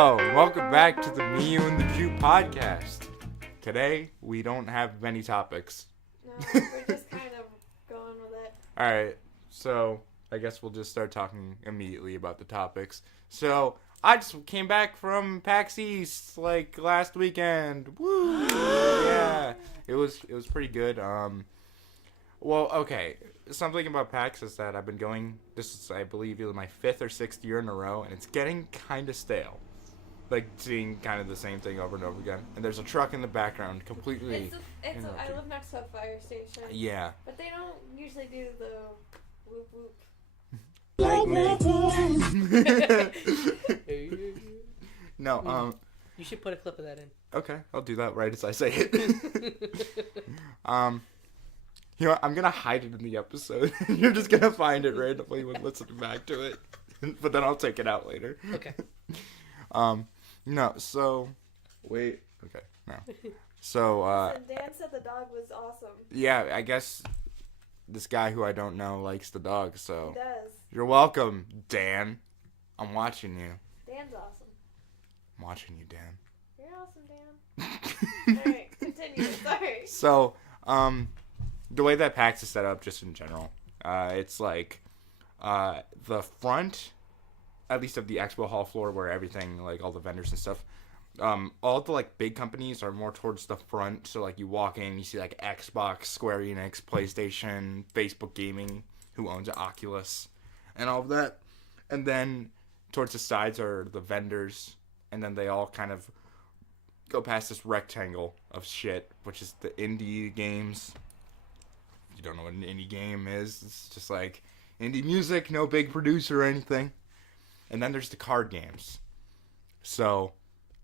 Hello, and welcome back to the Me, You, and the Jew podcast. Today, we don't have many topics. No, we're just kind of going with it. Alright, so I guess we'll just start talking immediately about the topics. So, I just came back from PAX East, like, last weekend. Woo! Yeah, it was pretty good. Well, okay, something about PAX is that I've been going, this is, I believe, either my 5th or 6th year in a row, and it's getting kind of stale. Like, seeing kind of the same thing over and over again. And there's a truck in the background, completely... I live next to a fire station. Yeah. But they don't usually do the whoop whoop. No, You should put a clip of that in. okay, I'll do that right as I say it. You know what, I'm gonna hide it in the episode. You're just gonna find it randomly when listening back to it. But then I'll take it out later. Okay. No, so... Wait, okay, no. So, Dan said the dog was awesome. yeah, I guess this guy who I don't know likes the dog, so... He does. You're welcome, Dan. I'm watching you. Dan's awesome. I'm watching you, Dan. You're awesome, Dan. Alright, continue. Sorry. So, the way that PAX is set up, just in general, it's like, the front, at least of the expo hall floor where everything, like, all the vendors and stuff, all the, like, big companies are more towards the front, so, like, you walk in, you see, like, Xbox, Square Enix, PlayStation, Facebook Gaming, who owns Oculus, and all of that, and then towards the sides are the vendors, and then they all kind of go past this rectangle of shit, which is the indie games. If you don't know what an indie game is, it's just like indie music, no big producer or anything. And then there's the card games. So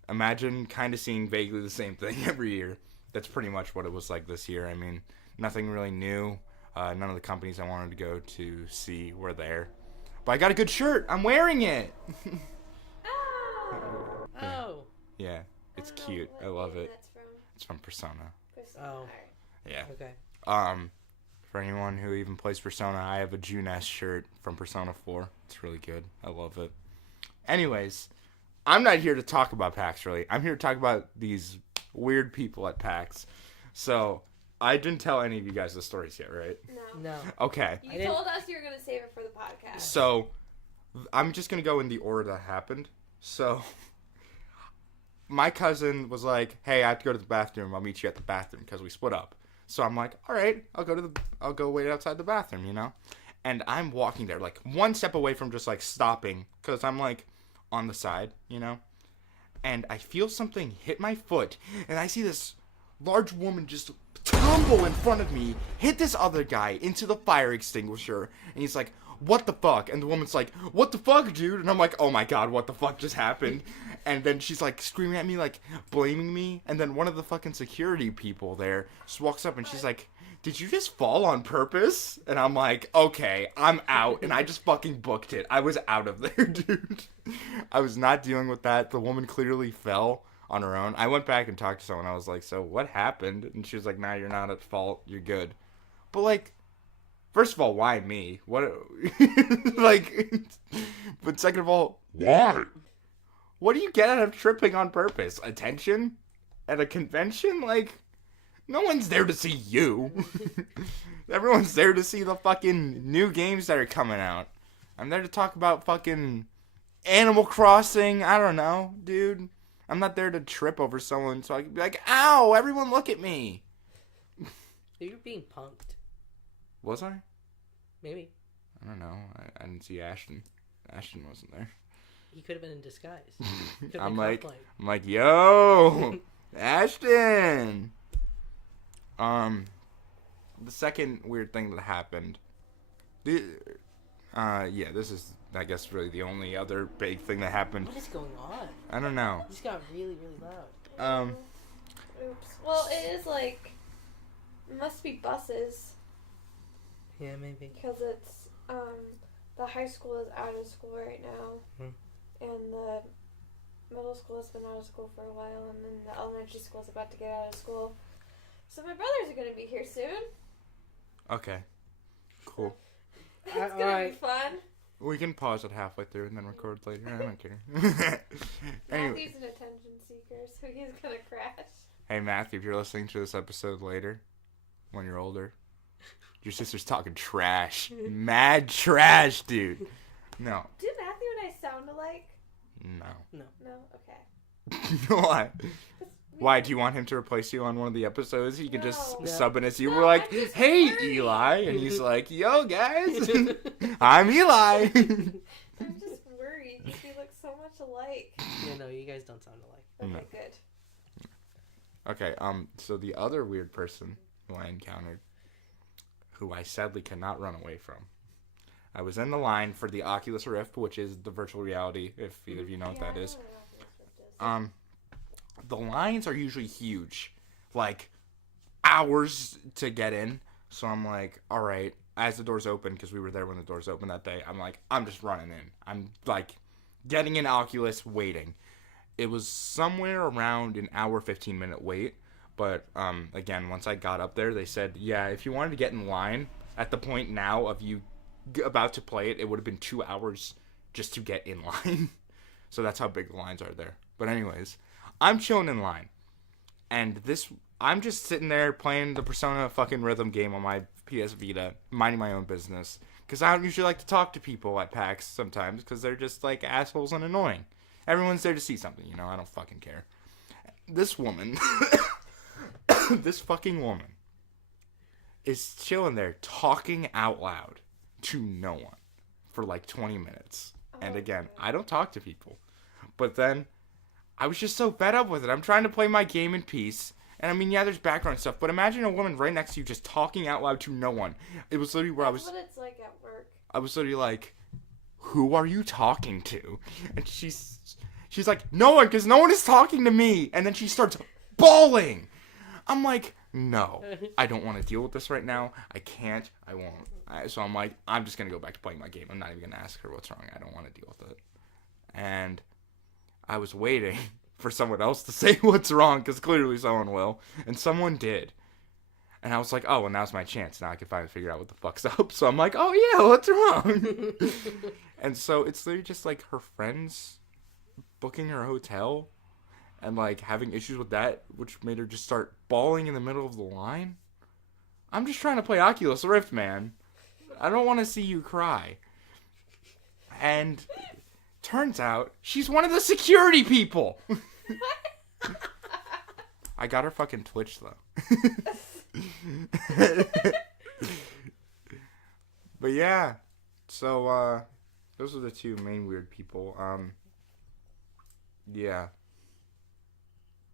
imagine kind of seeing vaguely the same thing every year. That's pretty much what it was like this year. I mean, nothing really new. None of the companies I wanted to go to see were there. But I got a good shirt. I'm wearing it. Oh. Yeah, it's I don't know cute. what I love game it. That's from. It's from Persona. Oh. Yeah. Okay. For anyone who even plays Persona, I have a Junes shirt from Persona 4. It's really good. I love it. Anyways, I'm not here to talk about PAX, really. I'm here to talk about these weird people at PAX. So, I didn't tell any of you guys the stories yet, right? No. Okay. You told us you were going to save it for the podcast. So, I'm just going to go in the order that happened. So, my cousin was like, hey, I have to go to the bathroom. I'll meet you at the bathroom because we split up. So I'm like, all right, I'll go wait outside the bathroom, you know? And I'm walking there, like, one step away from just, like, stopping because I'm, like, on the side, you know? And I feel something hit my foot, and I see this large woman just tumble in front of me, hit this other guy into the fire extinguisher, and he's like, what the fuck? And the woman's like, what the fuck, dude? And I'm like, oh my god, what the fuck just happened? And then she's like screaming at me, like blaming me. And then one of the fucking security people there just walks up and she's like, did you just fall on purpose? And I'm like, okay, I'm out. And I just fucking booked it. I was out of there, dude. I was not dealing with that. The woman clearly fell on her own. I went back and talked to someone. I was like, so what happened? And she was like, nah, you're not at fault. You're good. But like, first of all, why me? What, like, but second of all, why? What do you get out of tripping on purpose? Attention? At a convention? Like, no one's there to see you. Everyone's there to see the fucking new games that are coming out. I'm there to talk about fucking Animal Crossing. I don't know, dude. I'm not there to trip over someone so I can be like, ow, everyone look at me. You're being punked. Was I? Maybe. I don't know. I didn't see Ashton. Ashton wasn't there. He could have been in disguise. I'm like, yo, Ashton. The second weird thing that happened. Yeah, this is, I guess, really the only other big thing that happened. What is going on? I don't know. It just got really, really loud. Oops. Well, it is like, it must be buses. Yeah, maybe. Because it's, the high school is out of school right now. And the middle school has been out of school for a while. And then the elementary school is about to get out of school. So my brothers are going to be here soon. Okay. Cool. It's going to be fun. We can pause it halfway through and then record later. I don't care. Anyway. he's an attention seeker, so he's gonna crash. Hey, Matthew, if you're listening to this episode later, when you're older, your sister's talking trash. Mad trash, dude. No. Do Matthew and I sound alike? No. No? Okay. Why? Why? Do you want him to replace you on one of the episodes? He can just No. sub in as you. No, We're like, I'm just hey, worried." Eli. And he's like, yo, guys. I'm Eli. I'm just worried because we look so much alike. Yeah, no, you guys don't sound alike. Okay, No. good. Okay, so the other weird person who I encountered, who I sadly cannot run away from, I was in the line for the Oculus Rift, which is the virtual reality, if either of you know what that is. The lines are usually huge, like hours to get in. So I'm like, all right, as the doors open, because we were there when the doors opened that day, I'm like, I'm just running in. I'm like getting in Oculus, waiting. It was somewhere around an hour, 15-minute wait. But again, once I got up there, they said, yeah, if you wanted to get in line at the point now of you about to play it, it would have been 2 hours just to get in line. So that's how big the lines are there. But anyways, I'm chilling in line. And I'm just sitting there playing the Persona fucking rhythm game on my PS Vita, minding my own business. Because I don't usually like to talk to people at PAX sometimes, because they're just like assholes and annoying. Everyone's there to see something, you know, I don't fucking care. This woman, this fucking woman, is chilling there talking out loud to no one for like 20 minutes. And again, I don't talk to people. But then, I was just so fed up with it. I'm trying to play my game in peace. And I mean, yeah, there's background stuff. But imagine a woman right next to you just talking out loud to no one. It was literally where That's what it's like at work. I was literally like, who are you talking to? And she's like, no one, because no one is talking to me. And then she starts bawling. I'm like, no, I don't want to deal with this right now. I can't. I won't. So I'm like, I'm just going to go back to playing my game. I'm not even going to ask her what's wrong. I don't want to deal with it. And I was waiting for someone else to say what's wrong, because clearly someone will. And someone did. And I was like, oh, well, now's my chance. Now I can finally figure out what the fuck's up. So I'm like, oh, yeah, what's wrong? And so it's literally just like her friends booking her hotel and like having issues with that, which made her just start bawling in the middle of the line. I'm just trying to play Oculus Rift, man. I don't want to see you cry. And turns out she's one of the security people. I got her fucking Twitch though. But yeah, so those are the two main weird people. Yeah.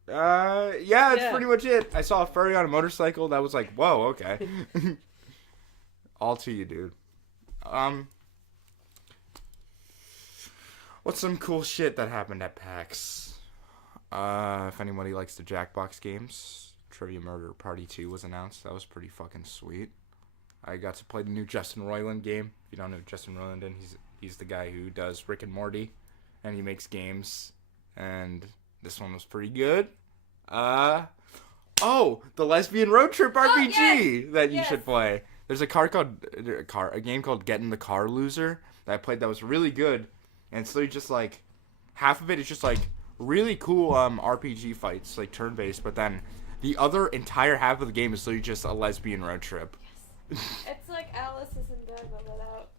Yeah, that's pretty much it. I saw a furry on a motorcycle. That was like, whoa, okay. All to you, dude. What's some cool shit that happened at PAX? If anybody likes the Jackbox games, Trivia Murder Party 2 was announced. That was pretty fucking sweet. I got to play the new Justin Roiland game. If you don't know Justin Roiland, he's the guy who does Rick and Morty, and he makes games. And this one was pretty good. The Lesbian Road Trip RPG that you should play. There's a game called Get in the Car Loser that I played that was really good. And it's literally just like, half of it is just like really cool RPG fights, like turn-based, but then the other entire half of the game is literally just a lesbian road trip. It's like Alice Isn't Dead, but without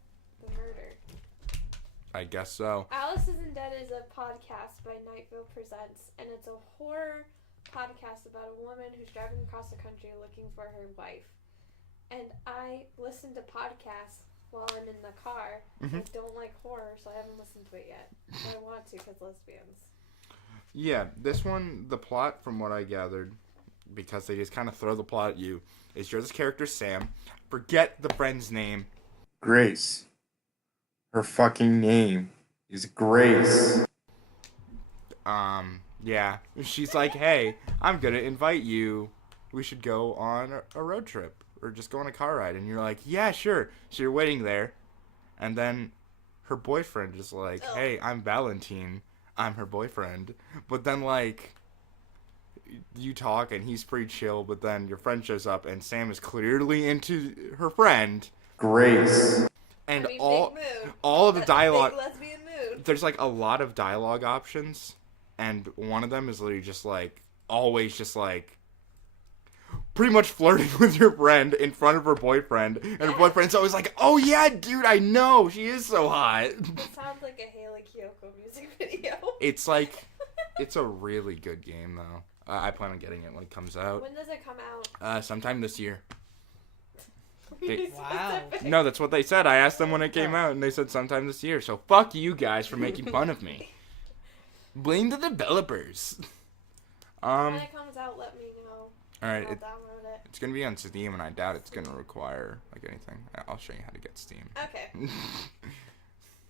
the murder. I guess so. Alice Isn't Dead is a podcast by Nightville Presents, and it's a horror podcast about a woman who's driving across the country looking for her wife. And I listen to podcasts while I'm in the car. Mm-hmm. I don't like horror, so I haven't listened to it yet. But I want to because lesbians. Yeah, this one, the plot, from what I gathered, because they just kind of throw the plot at you, is you're this character, Sam. Forget the friend's name. Grace. Her fucking name is Grace. Yeah. She's like, hey, I'm gonna invite you. We should go on a road trip. Or just go on a car ride. And you're like, yeah, sure. So you're waiting there. And then her boyfriend is like, hey, I'm Valentine. I'm her boyfriend. But then, like, you talk and he's pretty chill. But then your friend shows up and Sam is clearly into her friend. Grace. And big mood. all of the That's dialogue. a big lesbian mood. There's, like, a lot of dialogue options. and one of them is literally just like always just like pretty much flirting with your friend in front of her boyfriend, and her boyfriend's always like, "Oh yeah, dude, I know she is so hot." It sounds like a Haley Kiyoko music video. It's like, it's a really good game though. I plan on getting it when it comes out. When does it come out? Sometime this year. Wow. No, that's what they said. I asked them when it came out, and they said sometime this year. So fuck you guys for making fun of me. Blame the developers. When it comes out, let me know. Alright, I'll download it. it's gonna be on Steam, and I doubt it's gonna require like anything. I'll show you how to get Steam. Okay.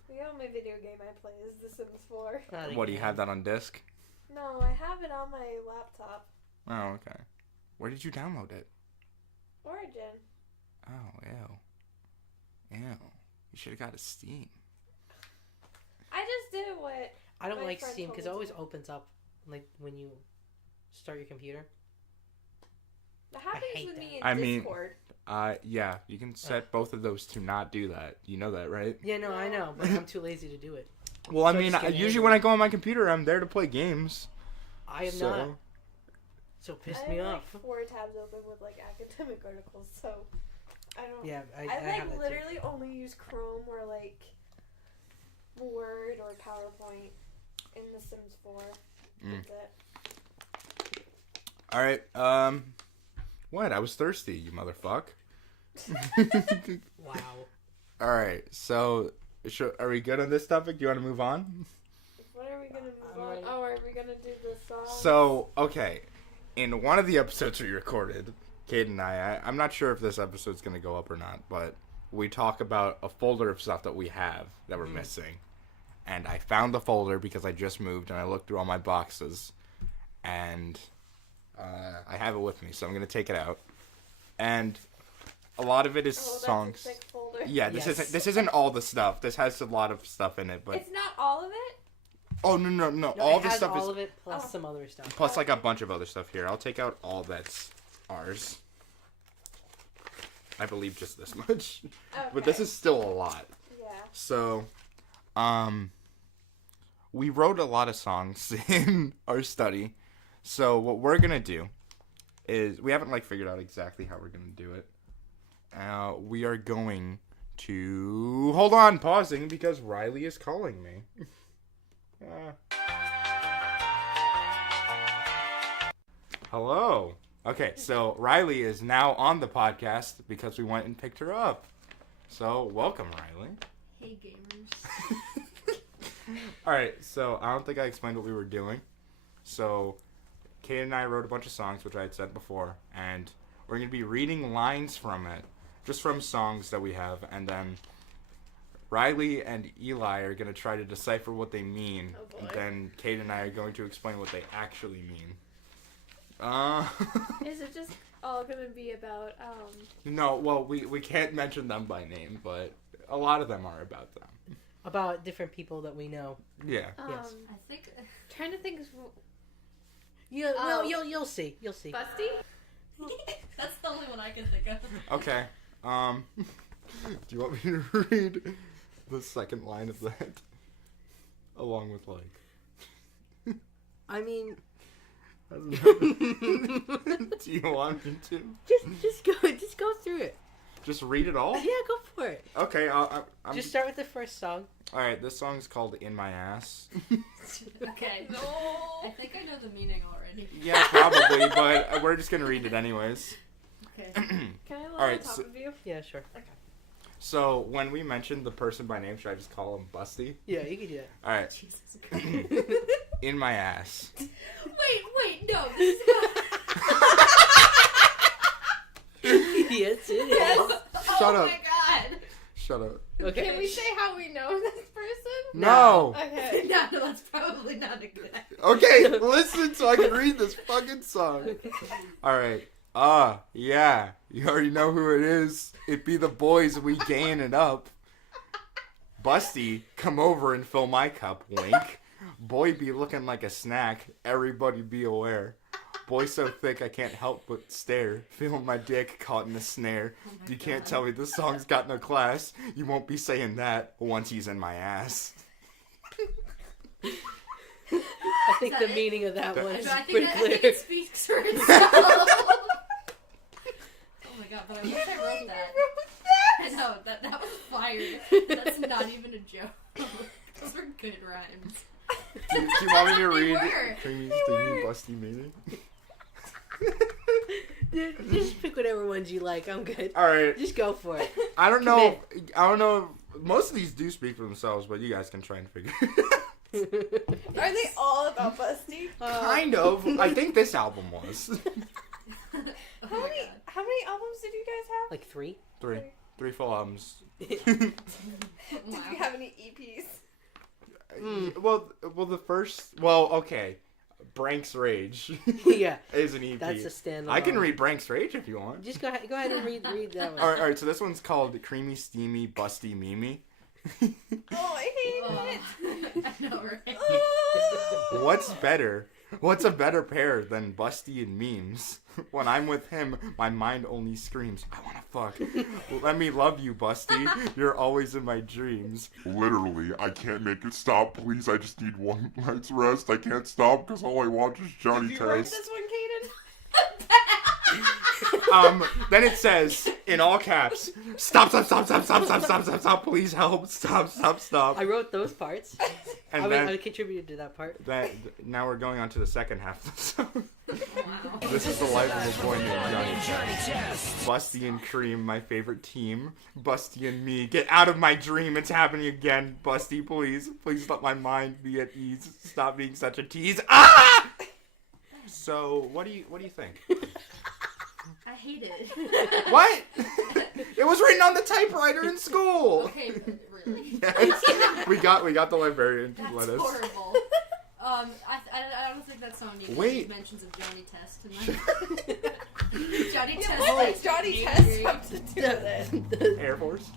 The only video game I play is The Sims 4. What, do you have that on disc? No, I have it on my laptop. Oh, okay. Where did you download it? Origin. Oh, ew. Ew. You should have got a Steam. I just did what I don't my like friend Steam told because me it always to. opens up like when you start your computer. That happens hate with that. me in I mean- Discord. Yeah, you can set both of those to not do that. You know that, right? Yeah, no, I know, but I'm too lazy to do it. Well, I So I mean, just get usually angry. when I go on my computer, I'm there to play games. I am So- not. So piss I me have off. like 4 tabs open with like academic articles, so I don't. Yeah, I I have like that literally only use Chrome or like Word or PowerPoint in The Sims 4. That's it. All right. What? I was thirsty, you motherfuck. too. Wow. All right. So, are we good on this topic? Do you want to move on? What are we gonna move I'm on? ready. Oh, are we gonna do the song? So, okay. In one of the episodes we recorded, Kate and I'm not sure if this episode's going to go up or not, but we talk about a folder of stuff that we have that we're missing. And I found the folder because I just moved, and I looked through all my boxes, and I have it with me, so I'm going to take it out. And a lot of it is Oh, that's songs. a thick folder. Yeah, Yes. this isn't all the stuff. This has a lot of stuff in it, but It's not all of it. oh no, No, all it this has stuff all is of it plus Oh. some other stuff. plus like a bunch of other stuff here. I'll take out all that's ours. I believe just this much. Okay. But this is still a lot. Yeah. So, we wrote a lot of songs in our study. So what we're gonna do is we haven't like figured out exactly how we're gonna do it. We are going to hold on, pausing because Riley is calling me. Hello. Okay, so Riley is now on the podcast because we went and picked her up. So welcome, Riley. Hey gamers. All right, so I don't think I explained what we were doing. So Kate and I wrote a bunch of songs, which I had said before, and we're going to be reading lines from it, just from songs that we have, and then Riley and Eli are going to try to decipher what they mean, Oh, boy. and then Kate and I are going to explain what they actually mean. Is it just all gonna be about No, well, we can't mention them by name, but a lot of them are about them. About different people that we know. Yeah. Yes. I think trying to think of Yeah, Oh. well, you'll see. You'll see. Busty? that's the only one I can think of. Okay. Do you want me to read the second line of that? Along with like. I mean, Do you want me to? just go through it. Just read it all? Yeah, go for it. Okay, I'm Just start with the first song. Alright, this song's called In My Ass. Okay. No. I think I know the meaning already. Yeah, probably, but we're just gonna read it anyways. Okay. Can I lie Alright, on top so- of you? Yeah, sure. So, when we mentioned the person by name, should I just call him Busty? Yeah, you can do Alright, Jesus Christ. In My Ass. Wait, no. This is not... that. Yes, it is. Yes. Shut oh up. my god. Shut up. Okay. Can we say how we know this person? No! Okay. No, that's probably not a good idea. Okay, listen so I can read this fucking song. Alright. Yeah. You already know who it is. It be the boys, we gayin' it up. Busty, come over and fill my cup, wink. Boy be looking like a snack, everybody be aware. Boy so thick I can't help but stare. Feeling my dick caught in a snare. You can't tell me this song's got no class. You won't be saying that once he's in my ass. I think the it? meaning of that one is I pretty think clear. it speaks for itself. Oh my god, but I wish I wrote that. I know, that was fire. That's not even a joke. Those were good rhymes. Do you want me to They read were. Creamy, Steamy, Busty meaning? Dude, just pick whatever ones you like. I'm good. All right. Just go for it. I don't know. Most of these do speak for themselves, but you guys can try and figure it out. Are they all about Busty? Kind of. I think this album was. Oh How my many god. how many albums did you guys have? Like 3? Three full albums. Did Wow. you have any EPs? Well, the first. Well, okay. Brank's Rage Yeah. is an EP. That's a standalone. I can read Brank's Rage if you want. Just go ahead and read that one. All right. So this one's called Creamy, Steamy, Busty, Mimi. Oh, I hate it. I know, right? What's a better pair than Busty and Memes? When I'm with him, my mind only screams, I wanna fuck. Let me love you, Busty. You're always in my dreams. Literally, I can't make it stop. Please, I just need one night's rest. I can't stop because all I watch is Johnny Did you write Test. this one, Kaden? Then it says, in all caps, stop, please help, stop. I wrote those parts. And I contributed to that part. now we're going on to the second half of the song. Wow. This is the life of a boy named Johnny. Busty and Cream, my favorite team. Busty and me, get out of my dream. It's happening again. Busty, please let my mind be at ease. Stop being such a tease. Ah! So, what do you think? I hate it. What? It was written on the typewriter in school. Okay, really? Yes. We got the librarian to That's let us. horrible. I don't think that song needed Wait. mentions of Johnny Test tonight. Johnny Test. What like, does Johnny angry. Test have to do with it? Air Force.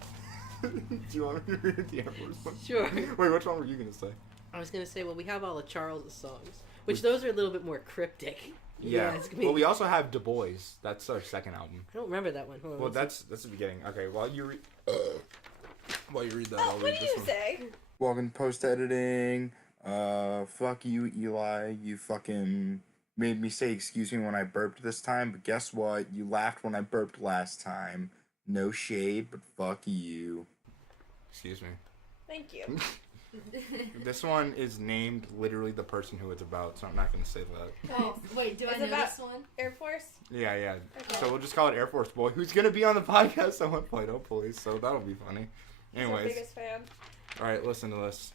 Do you want me to read the Air Force one? Sure. Wait, which one were you gonna say? I was going to say, well, we have all of Charles' songs, which those are a little bit more cryptic. Yeah. It's gonna be- Well, we also have Du Bois. That's our second album. I don't remember that one. Hold on, Well, one that's the beginning. Okay, while you read that, Oh, I'll what read do this you one. say? Welcome to post editing. Fuck you, Eli. You fucking made me say excuse me when I burped this time, but guess what? You laughed when I burped last time. No shade, but fuck you. Excuse me. Thank you. This one is named literally the person who it's about, so I'm not gonna say that. Oh, wait, do I Is know it about- this one? Air Force? Yeah. Okay. So we'll just call it Air Force Boy, who's gonna be on the podcast at one point, hopefully. So that'll be funny. He's our Anyways, biggest fan. all right, listen to this.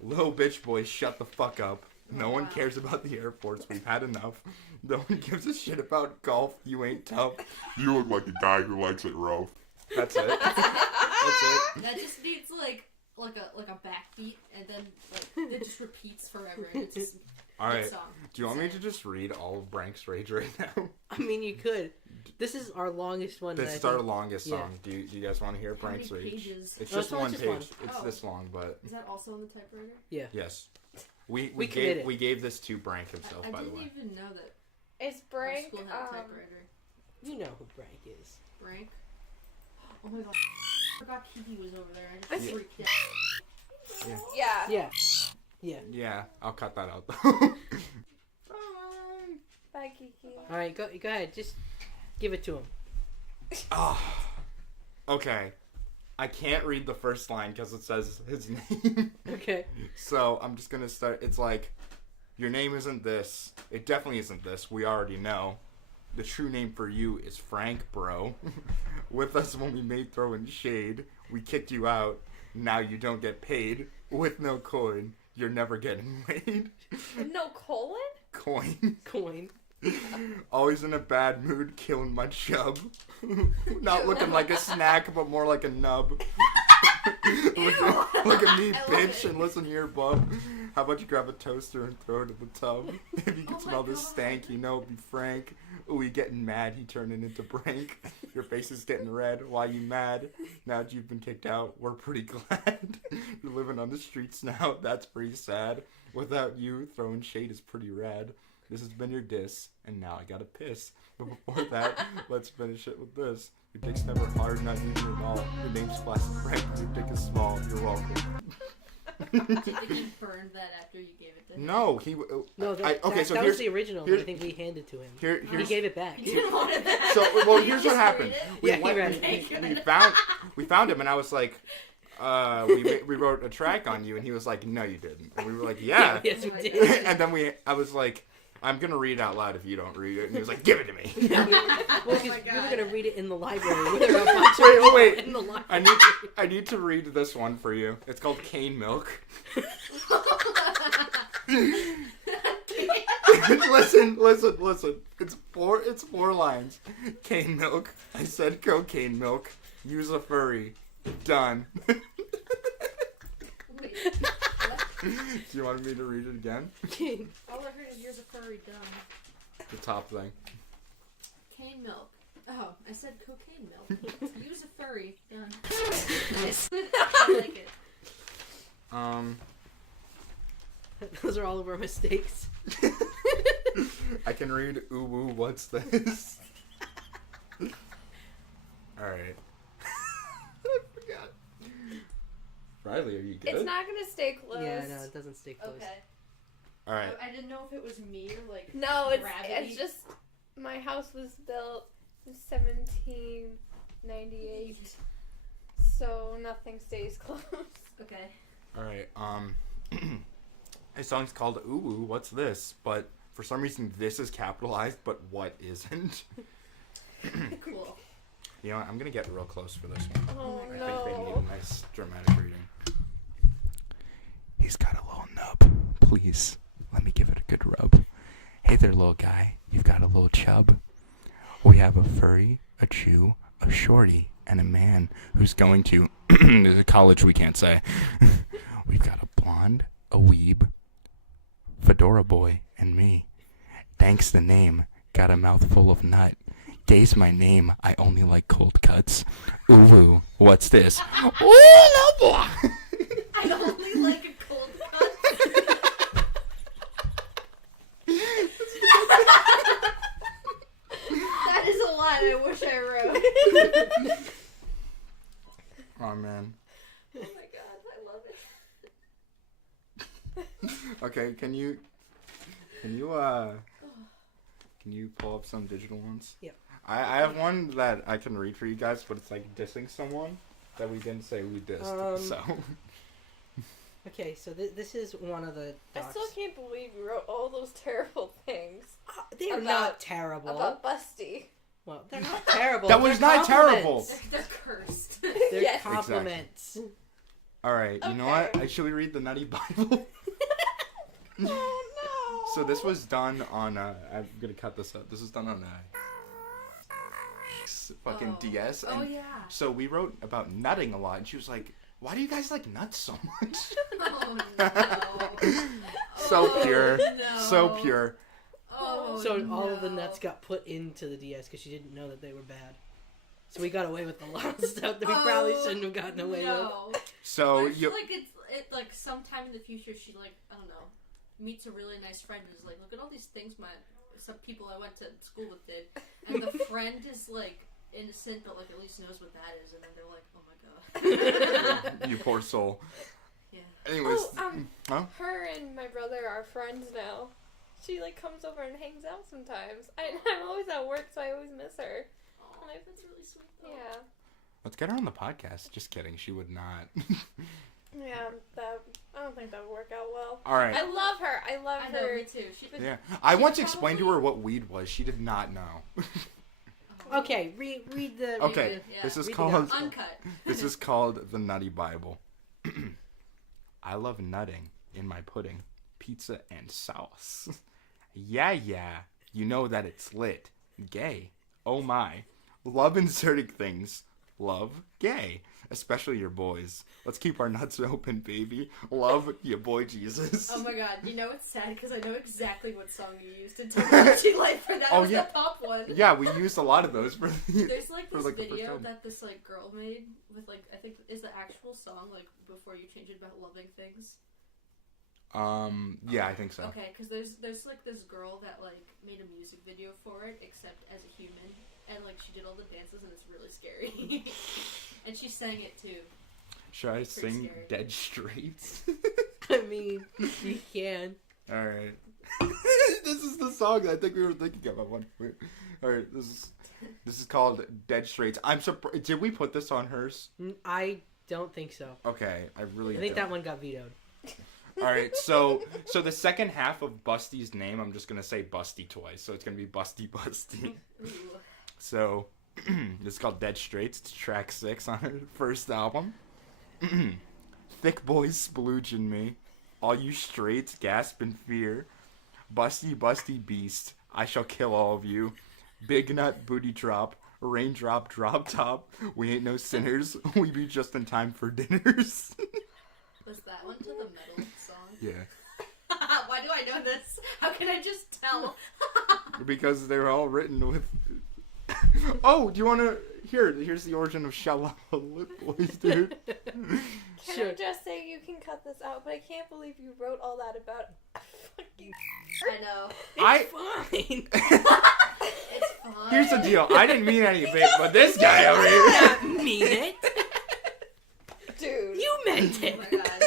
Little bitch boy, shut the fuck up. No one Wow. cares about the Air Force. We've had enough. No one gives a shit about golf. You ain't tough. You look like a guy who likes it rough. That's it. That's it. That just needs like a backbeat, and then like it just repeats forever. And it's just All a right. good song. Do you want me to just read all of Brank's Rage right now? I mean, you could. This is our longest one. This that is I our think- longest yeah. song. Do you guys want to hear How many Brank's Rage? pages? It's Oh, just it's one just page. one. It's Oh. this long, but Is that also on the typewriter? Yeah. yes. We We committed. gave this to Brank himself, I by the didn't way. even know that Is our Brank, school had a typewriter. You know who Brank is. Rank. Oh my god. I forgot Kiki was over there. I just Yeah. freaked out. yeah. Yeah. Yeah. Yeah, I'll cut that out though. Bye. Bye, Kiki. All right, go ahead. Just give it to him. Oh, okay. I can't read the first line because it says his name. Okay. So I'm just gonna start. It's like, your name isn't this. It definitely isn't this. We already know. The true name for you is Frank, bro. With us when we made throwing shade, we kicked you out. Now you don't get paid. With no coin, you're never getting laid. No colon? Coin. Coin. Always in a bad mood, killing my chub. Not looking like a snack, but more like a nub. Look at me, I love bitch, it. and listen here, bub. How about you grab a toaster and throw it in the tub? If you can Oh my smell this God. stank, you know, be frank. Ooh, he getting mad, he turning into Brank. Your face is getting red, why you mad? Now that you've been kicked out, we're pretty glad. You're living on the streets now, that's pretty sad. Without you, throwing shade is pretty rad. This has been your diss, and now I gotta piss. But before that, let's finish it with this. Your dick's never hard, not even at all. Your name's Plastic Frank, your dick is small, you're welcome. Do you think he burned that after you gave it to him? No, he. No, that that was the original. That I think we handed to him. He He gave it back. He didn't want it back. So, well, You here's just what happened. read it? Yeah, he read it. We found him, and I was like, we wrote a track on you, and he was like, no, you didn't. And we were like, yeah. Yes, we Oh my did. And then I was like, I'm gonna read it out loud if you don't read it. And he was like, give it to me. Well, Oh 'cause my we were God. gonna read it in the library. There were a bunch of Wait, people wait. in the library. I need to read this one for you. It's called Cane Milk. listen. It's four lines. Cane milk. I said cocaine milk. Use a furry. Done. Wait, what? Do you want me to read it again? All I heard is yours a furry done. The top thing. Cane milk. Oh, I said cocaine milk. Use a furry done. I like it. Those are all of our mistakes. I can read ooh woo, what's this? Alright. I forgot. Riley, are you good? It's not gonna stay close. Yeah, no, it doesn't stay close. Okay. Alright. I didn't know if it was me or like No, it's gravity. just my house was built in 1798, so nothing stays close. Okay. Alright, his song's called Ooh Woo, What's This? But for some reason this is capitalized, but what isn't? Cool. You know what, I'm gonna get real close for this one. Oh I think they need no! a nice dramatic reading. He's got a little nub. Please, let me give it a good rub. Hey there, little guy. You've got a little chub. We have a furry, a chew, a shorty, and a man who's going to college we can't say. We've got a blonde, a weeb, fedora boy, and me. Thanks the name. Got a mouthful of nut. Gay's my name. I only like cold cuts. Ooh woo, what's this? Ooh, no boy. I only like a cold cut. That is a line I wish I wrote. Oh man. Oh my god, I love it. Okay, can you pull up some digital ones? Yep. I have one that I can read for you guys, but it's like dissing someone that we didn't say we dissed. So Okay, so this is one of the I docs. still can't believe you wrote all those terrible things They are about- not terrible. about Busty. Well, they're not terrible. That was They're not terrible. compliments. They're cursed. They're Yes. compliments. all right, you know Okay. what? Should we read the Nutty Bible? Oh no! So this was done on. I'm gonna cut this up. This was done on fucking Oh. DS. Oh And yeah. so we wrote about nutting a lot, and she was like, "Why do you guys like nuts so much?" Oh no. So Oh, pure, no. so pure. Oh, So no. all of the nuts got put into the DS because she didn't know that they were bad. So we got away with a lot of stuff that we probably Oh, shouldn't have gotten away with. no. So What if, you. like it like sometime in the future she like I don't know meets a really nice friend and is like, look at all these things some people I went to school with did, and the friend is like innocent but like at least knows what that is, and then they're like, oh my god. You poor soul. Yeah. Anyways, Oh, her and my brother are friends now. She like comes over and hangs out sometimes. I'm always at work, so I always miss her. Oh, that's really sweet. Though. Yeah, let's get her on the podcast. Just kidding. She would not. yeah. I don't think that would work out well. All right. I love her. I love I know, her. me too. Yeah. I She once explained to her probably- what weed was. She did not know. Okay, read the. Okay. Yeah. This is Read the called. gospel. Uncut. This is called the Nutty Bible. I love nutting in my pudding, pizza and sauce. Yeah. You know that it's lit. Gay. Oh my. Love inserting things. Love gay. Especially your boys. Let's keep our nuts open, baby. Love your boy Jesus. Oh my god, you know it's sad because I know exactly what song you used to tell me what you like for that. Oh, was yeah. the pop one. Yeah, we used a lot of those for the. There's like For, this like, the first video time. that this like girl made with like I think is the actual song like before you change it about loving things. Yeah, I think so. Okay, because there's like this girl that like made a music video for it except as a human, and like she did all the dances and it's really scary. And she sang it too. Should I sing scary. Dead Straights? I mean, you can. All right. This is the song I think we were thinking of at one point. All right, this is called Dead Straights. I'm surprised. Did we put this on hers? I don't think so. Okay, I really I think don't. that one got vetoed. All right, so the second half of Busty's name, I'm just gonna say Busty twice, so it's gonna be Busty Busty. Ooh. So this is called Dead Straights. It's track 6 on her first album. Thick boys splooging me, all you straights gasp in fear. Busty busty beast, I shall kill all of you. Big nut booty drop, raindrop drop top. We ain't no sinners. We be just in time for dinners. Was that one to the metal song? Yeah. Why do I know this? How can I just tell? Because they're all written with. Oh, do you want to? Here's the origin of Shalala Boys, dude. Can Sure. I just say you can cut this out? But I can't believe you wrote all that about fucking. I know. I. Fine. It's fine. Here's the deal. I didn't mean any of it, but this guy over here. I mean it. Dude. You meant Oh it. my god.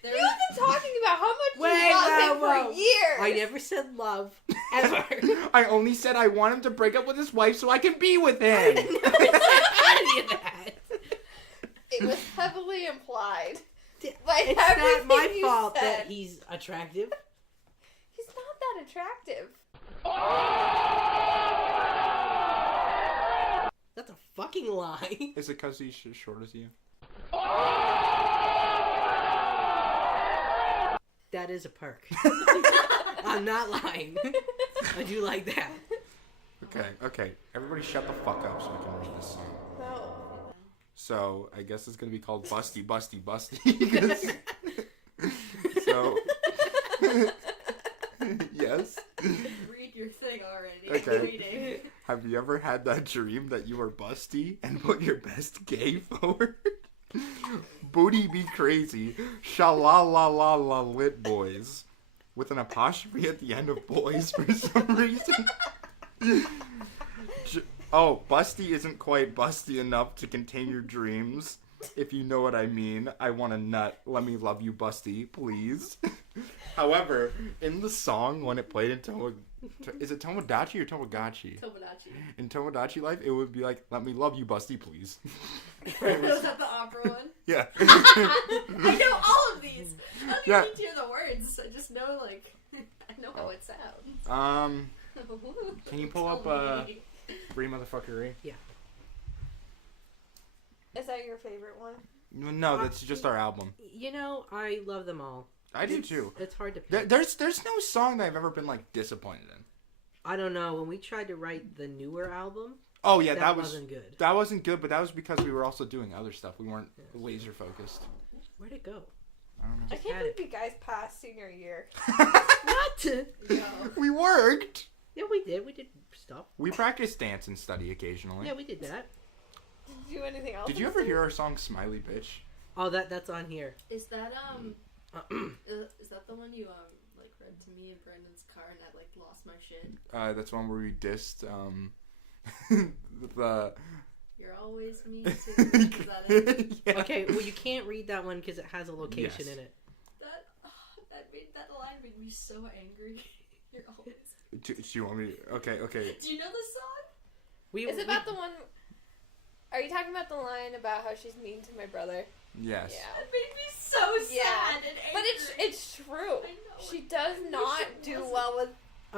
There You've been talking about how much Wait, you love whoa, him whoa. for years. I never said love. Ever. I only said I want him to break up with his wife so I can be with him. I never said any of that. It was heavily implied. It's Like not everything my you fault said. that he's attractive. He's not that attractive. That's a fucking lie. Is it because he's as short as you? That is a perk. I'm not lying. I do like that. Okay. Everybody shut the fuck up so I can read this song. No. So, I guess it's gonna be called Busty Busty Busty. 'cause- so, yes. Read your thing already. Okay. I'm reading. Have you ever had that dream that you were busty and put your best gay forward? Booty be crazy. Sha-la-la-la-la lit boys. With an apostrophe at the end of boys for some reason. Oh, busty isn't quite busty enough to contain your dreams. If you know what I mean. I want a nut. Let me love you, busty, please. However, in the song, when it played in is it Tomodachi or Tomogachi? Tomodachi. In Tomodachi Life, it would be like, let me love you, busty, please. Was that the opera one? Yeah. I know all of these. I don't Yeah. even need to hear the words. I just know, like, I know how it sounds. Can you pull up, Tell me. Free Motherfuckery? Is that your favorite one? No, that's just our album. You know, I love them all. I do too. It's hard to pick. There's no song that I've ever been like disappointed in. I don't know. When we tried to write the newer album, Oh yeah, that wasn't good. That wasn't good, but that was because we were also doing other stuff. We weren't laser focused. Where'd it go? I don't know. I can't had believe you guys passed senior year. What? No. We worked. Yeah, we did. We did stuff. We practiced dance and study occasionally. Yeah, we did that. Did you do anything else? Did you ever hear our song "Smiley Bitch"? Oh, that's on here. Is that is that the one you like read to me in Brandon's car and I like lost my shit? That's one where we dissed the. You're always me too. Is that it? Yeah. Okay, well you can't read that one because it has a location Yes. in it. That line made me so angry. You're always. Do you want me? Okay. Do you know this song? Is it about the one? Are you talking about the line about how she's mean to my brother? Yes. Yeah. It made me so Yeah. sad and angry. But it's true. I know. She does I wish not it do wasn't. well with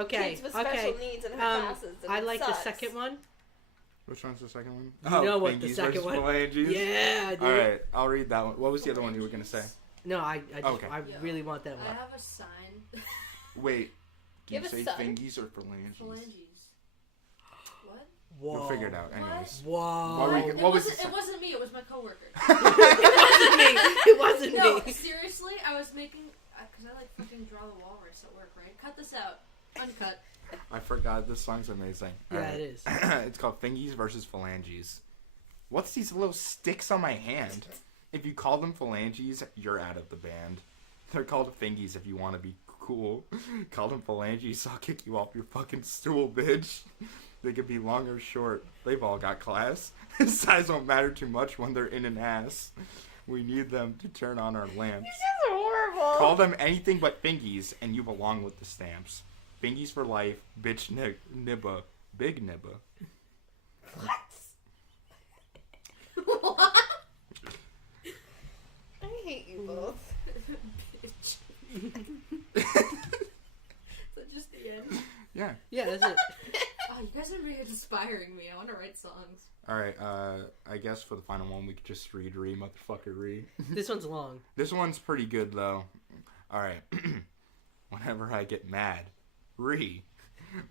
Okay, kids with special okay. needs in her classes. And I it like sucks. the second one. Which one's the second one? You know what the Fingies second versus one- Phalanges. Yeah, dude. All right, I'll read that one. What was the other one you were gonna say? No, I just Okay. I really want that I one. have a sign. Wait, do You you have a say son? fingies or phalanges? Phalanges. What? Whoa. You'll figure it out, anyways. Whoa. What were you- what was it the wasn't me. It was my coworker. It wasn't me. It wasn't No, me. seriously, I was making because I like fucking draw the walrus at work, right? Cut this out. Uncut. I forgot. This song's amazing. Yeah, All right. it is. It's called Fingies versus Phalanges. What's these little sticks on my hand? If you call them Phalanges, you're out of the band. They're called Fingies if you want to be cool. Call them Phalanges, I'll kick you off your fucking stool, bitch. They could be long or short. They've all got class. Size don't matter too much when they're in an ass. We need them to turn on our lamps. This is horrible. Call them anything but fingies, and you belong with the stamps. Fingies for life, bitch nibba, big nibba. What? I hate you both. Bitch. Is that just the end? Yeah. Yeah, that's it. Oh, you guys are really inspiring me. I want to write songs. Alright, I guess for the final one, we could just read Ree, motherfucker Ree. This one's long. This one's pretty good, though. Alright. Whenever I get mad, Ree.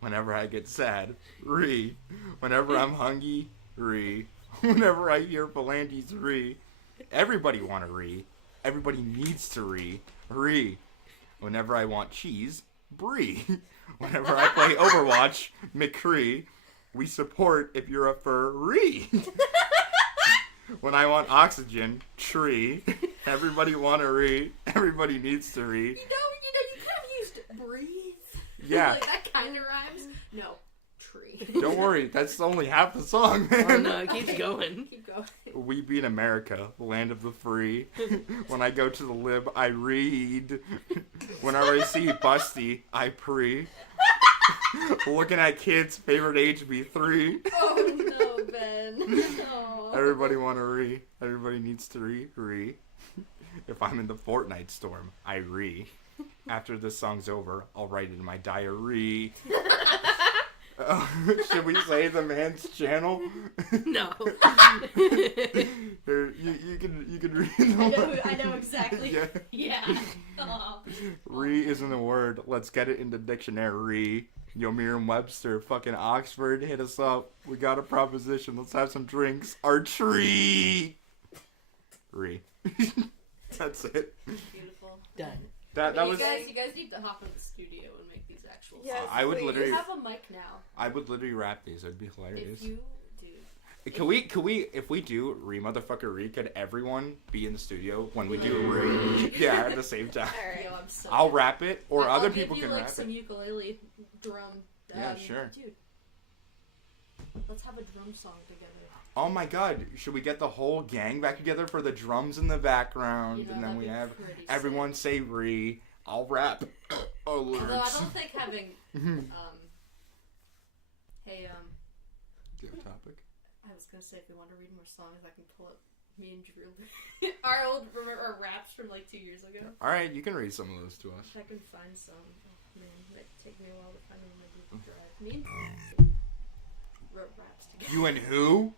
Whenever I get sad, Ree. Whenever I'm hungry, Ree. Whenever I hear Palantes, Ree. Everybody want to Ree. Everybody needs to Ree. Ree. Whenever I want cheese, Brie. Whenever I play Overwatch, McCree. We support if you're up for Ree. When I want oxygen, Tree. Everybody want to Ree. Everybody needs to Ree. You could have used breathe. Yeah. Like, that kind of rhymes. No, tree. Don't worry, that's only half the song, man. Oh no, it keeps going. Keep going. We be in America, the land of the free. When I go to the lib, I read. Whenever I see Busty, I pre. Looking at kids, favorite age be 3. Oh no, Ben. Oh. Everybody want to re. Everybody needs to re. If I'm in the Fortnite storm, I re. After this song's over, I'll write it in my diary. Should we say the man's channel? No. Here, you can read the I know exactly. Yeah. Yeah. Oh. Re isn't a word. Let's get it in the dictionary. Yo, Merriam-Webster, fucking Oxford, hit us up. We got a proposition. Let's have some drinks. Our tree. Re. That's it. Beautiful. Done. That was. You guys need to hop in the studio and make these actual Yes, songs. I would please. literally. You have a mic now. I would literally rap these. It'd be hilarious. If you do. Can we, if we do Re motherfucker Re, could everyone be in the studio when we do a Re? Yeah, at the same time. Alright. Yo, I'm so I'll down. rap it, or I'll other give people you, can like, rap some it. ukulele, drum. Yeah, sure. Dude, let's have a drum song together. Oh my god, should we get the whole gang back together for the drums in the background, You know, and then that'd we be have pretty everyone say Re. I'll rap. Oh, Although I lyrics. don't think having, hey, Do you have a topic? I was gonna say if you want to read more songs, I can pull up me and Drew. Our old, remember our raps from like 2 years ago? All right, you can read some of those to us. If I can find some. Oh, man, it might take me a while to find them on my Google Drive. Me and Drew wrote raps together. You and who?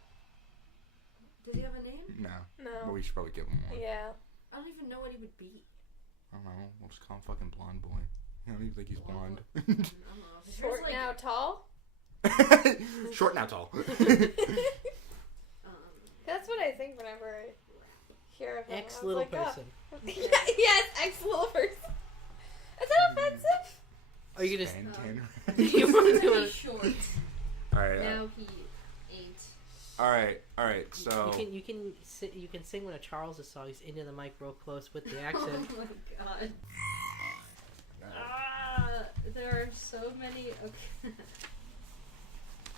Does he have a name? No, but No. we should probably give him one. Yeah. I don't even know what he would be. I don't know. We'll just call him fucking blonde boy. I don't even think he's blonde. I don't know. His hair's Short like, now, tall. Short now tall. That's what I think whenever I hear of him. Ex I was little like, oh. person. Yes, ex little person. Is that offensive? Are you just? Tanner. You want to do he's it? short. All right. Now he ain't. All right. So You can sing one of Charles's songs into the mic real close with the accent. Oh my god. There are so many. Okay. where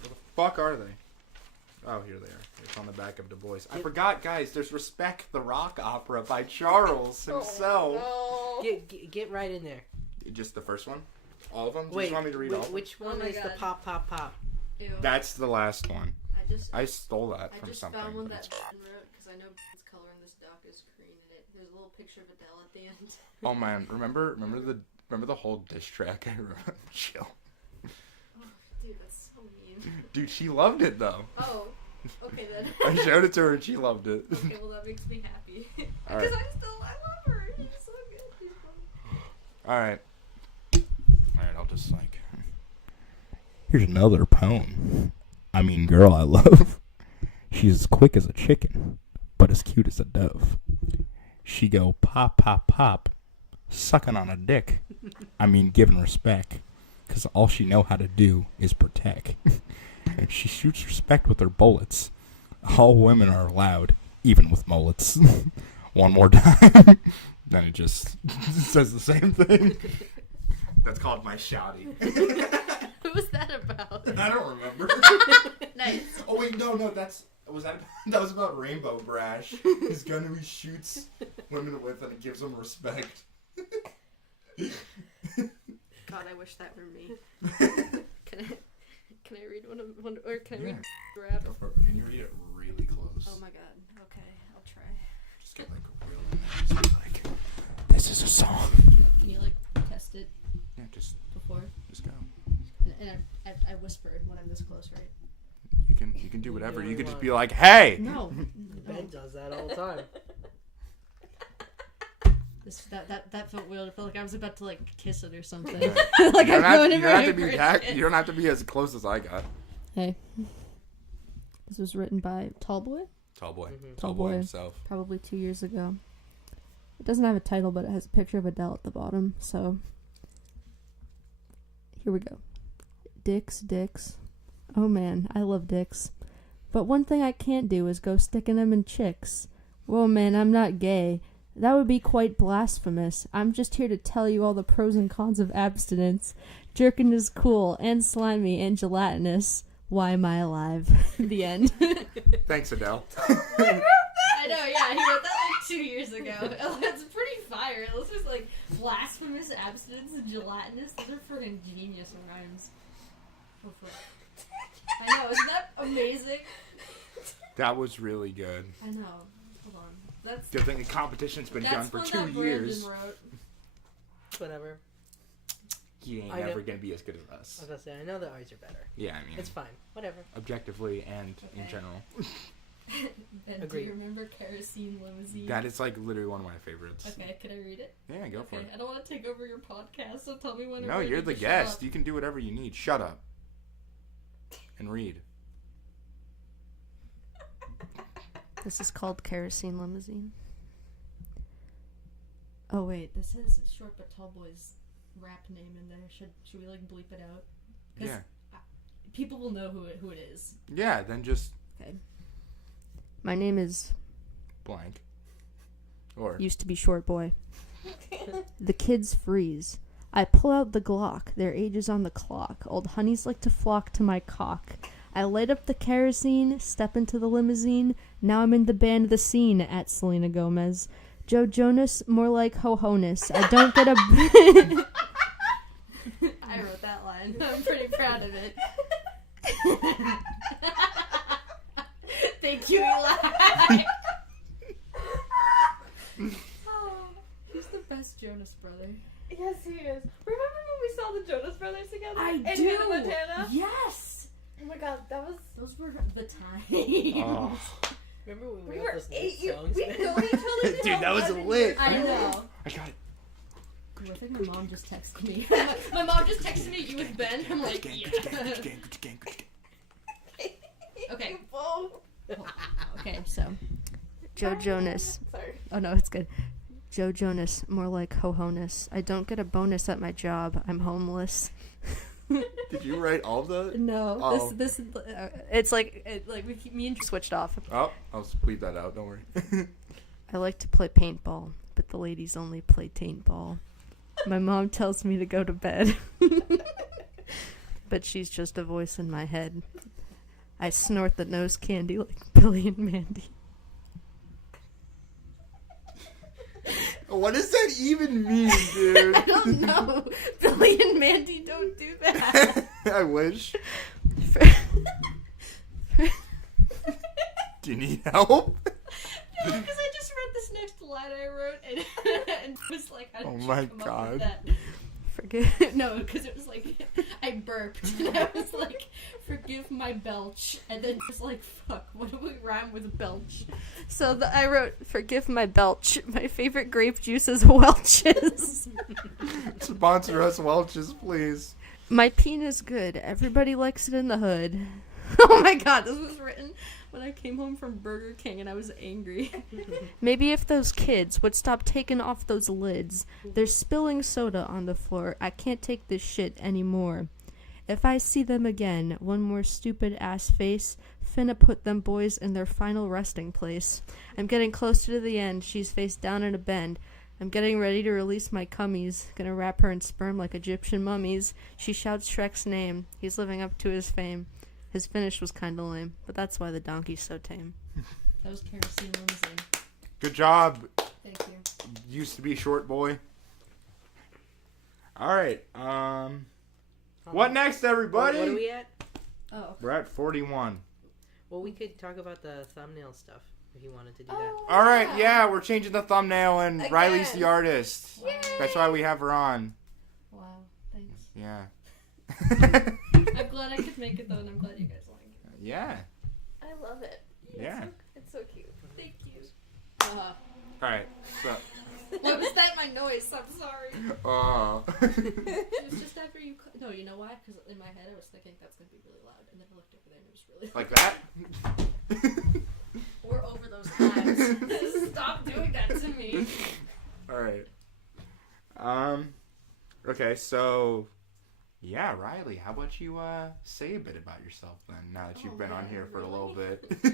the fuck are they? Oh, here they are. It's on the back of Du Bois. I forgot, guys. There's Respect the Rock Opera by Charles himself. Oh, Get right in there. Just the first one? All of them? Do you Wait, just want me to read all of them? which one Oh my is the God. pop pop pop? Ew. That's the last one. I I stole that I from just something. found one but that it's- Ben wrote because I know Ben's coloring this doc is green in it. There's a little picture of Adele at the end. Oh man, remember the whole diss track I wrote? Chill. Oh, dude, that's so mean. Dude, she loved it though. Oh, okay then. I showed it to her and she loved it. Okay, well that makes me happy. All Because right. I love her. She's so good. She's funny. Alright, I'll just like. Here's another poem. I mean, girl I love. She's as quick as a chicken, but as cute as a dove. She go pop, pop, pop, sucking on a dick. I mean, giving respect, 'cause all she know how to do is protect. And she shoots respect with her bullets. All women are allowed, even with mullets. One more time. Then it just says the same thing. That's called my shouty. What was that about? I don't remember. Nice. Oh wait, no, that's that was about Rainbow Brash. His gun who he shoots women with and it gives them respect. God, I wish that were me. Can I read one or can I read rap? Go for it, but can you read it really close? Oh my god. Okay, I'll try. Just get like real nice. Like, this is a song. Can you like test it Yeah, just before? go. And I whispered when I'm this close, right? You can do whatever. do You what could you just want. be like, hey. No. Ben does that all the time. That felt weird. I felt like I was about to like kiss it or something. You Like don't have, I'm you going don't have to be that. You don't have to be as close as I got. Hey. This was written by Tallboy. Tallboy. Mhm. Tallboy Tallboy. himself. Probably 2 years ago. It doesn't have a title, but it has a picture of Adele at the bottom. So here we go. Dicks. Oh man, I love dicks. But one thing I can't do is go sticking them in chicks. Whoa man, I'm not gay. That would be quite blasphemous. I'm just here to tell you all the pros and cons of abstinence. Jerkin is cool and slimy and gelatinous. Why am I alive? The end. Thanks, Adele. I know, yeah, he wrote that like 2 years ago. That's pretty fire. This was like blasphemous, abstinence, and gelatinous. Those are freaking genius rhymes. Hopefully. I know, isn't that amazing? That was really good. I know. Hold on. That's Good thing the competition's been done for one 2 that years. Brandon wrote. Whatever. He ain't I know. never gonna be as good as I us. was gonna say, I know that ours are better. Yeah, I mean, It's fine. Whatever. objectively and in Okay. general. Ben, do Agreed. you remember Kerosene Limousine? That is like literally one of my favorites. Okay, can I read it? Yeah, go for Okay, it. I don't want to take over your podcast, so tell me when to No, read you're it the to shut guest. up. You can do whatever you need. Shut up. And read. This is called Kerosene Limousine. Oh wait, this has Short But Tall Boy's rap name in there. Should we like bleep it out? 'Cause Yeah. people will know who it is. Yeah, then just Okay. My name is blank. Or used to be Short Boy. The kids freeze. I pull out the Glock. Their age is on the clock. Old honeys like to flock to my cock. I light up the kerosene, step into the limousine. Now I'm in the band The Scene at Selena Gomez. Joe Jonas, more like Ho-Honus. I don't get a... I wrote that line. I'm pretty proud of it. Thank you, Eli. He's the best Jonas brother. Yes, he is. Remember when we saw the Jonas Brothers together? I in do. Hannah Montana? Yes. Oh my god, that was. Those were the times. oh. Remember when We we were got those 8 lit years. songs? We know each other. Dude, that was lit. I know. I got it. Ooh, I think my mom just texted me. My mom just texted me, you with Ben? I'm like, yeah. Okay. Okay, so. Joe Jonas. Sorry. Oh no, it's good. Joe Jonas, more like Ho-Honus. I don't get a bonus at my job. I'm homeless. Did you write all of that? No, Oh. this it's like me and switched off. Oh, I'll bleep that out. Don't worry. I like to play paintball, but the ladies only play taintball. My mom tells me to go to bed, but she's just a voice in my head. I snort the nose candy like Billy and Mandy. What does that even mean, dude? I don't know. Billy and Mandy don't do that. I wish. Do you need help? No, because I just read this next line I wrote and it was like, how did Oh you my come up God. with that? No, because it was like, I burped and I was like, forgive my belch. And then it was like, fuck, what do we rhyme with belch? So I wrote, forgive my belch. My favorite grape juice is Welch's. Sponsor us, Welch's, please. My penis good. Everybody likes it in the hood. Oh my god, this was written when I came home from Burger King and I was angry. Maybe if those kids would stop taking off those lids. They're spilling soda on the floor. I can't take this shit anymore. If I see them again, one more stupid ass face, finna put them boys in their final resting place. I'm getting closer to the end. She's face down in a bend. I'm getting ready to release my cummies. Gonna wrap her in sperm like Egyptian mummies. She shouts Shrek's name. He's living up to his fame. His finish was kind of lame, but that's why the donkey's so tame. That was kerosene limousine. Good job. Thank you. Used to be short boy. All right. What next, everybody? What are we at? Oh. We're at 41. Well, we could talk about the thumbnail stuff if you wanted to do that. Oh, All right, yeah, we're changing the thumbnail, and Again. Riley's the artist. Yay! That's why we have her on. Wow. Thanks. Yeah. I'm glad I could make it though, and I'm glad you guys like it. Yeah. I love it. Yeah. It's so cute. Thank you. All right. So. What was that? My noise. I'm sorry. It was just after you. No, you know why? Because in my head I was thinking that's gonna be really loud, and then I looked over there and it was really. Like that? We're over those times. Stop doing that to me. All right. Okay, so yeah, Riley, how about you say a bit about yourself then? Now that you've been on here for a little bit. I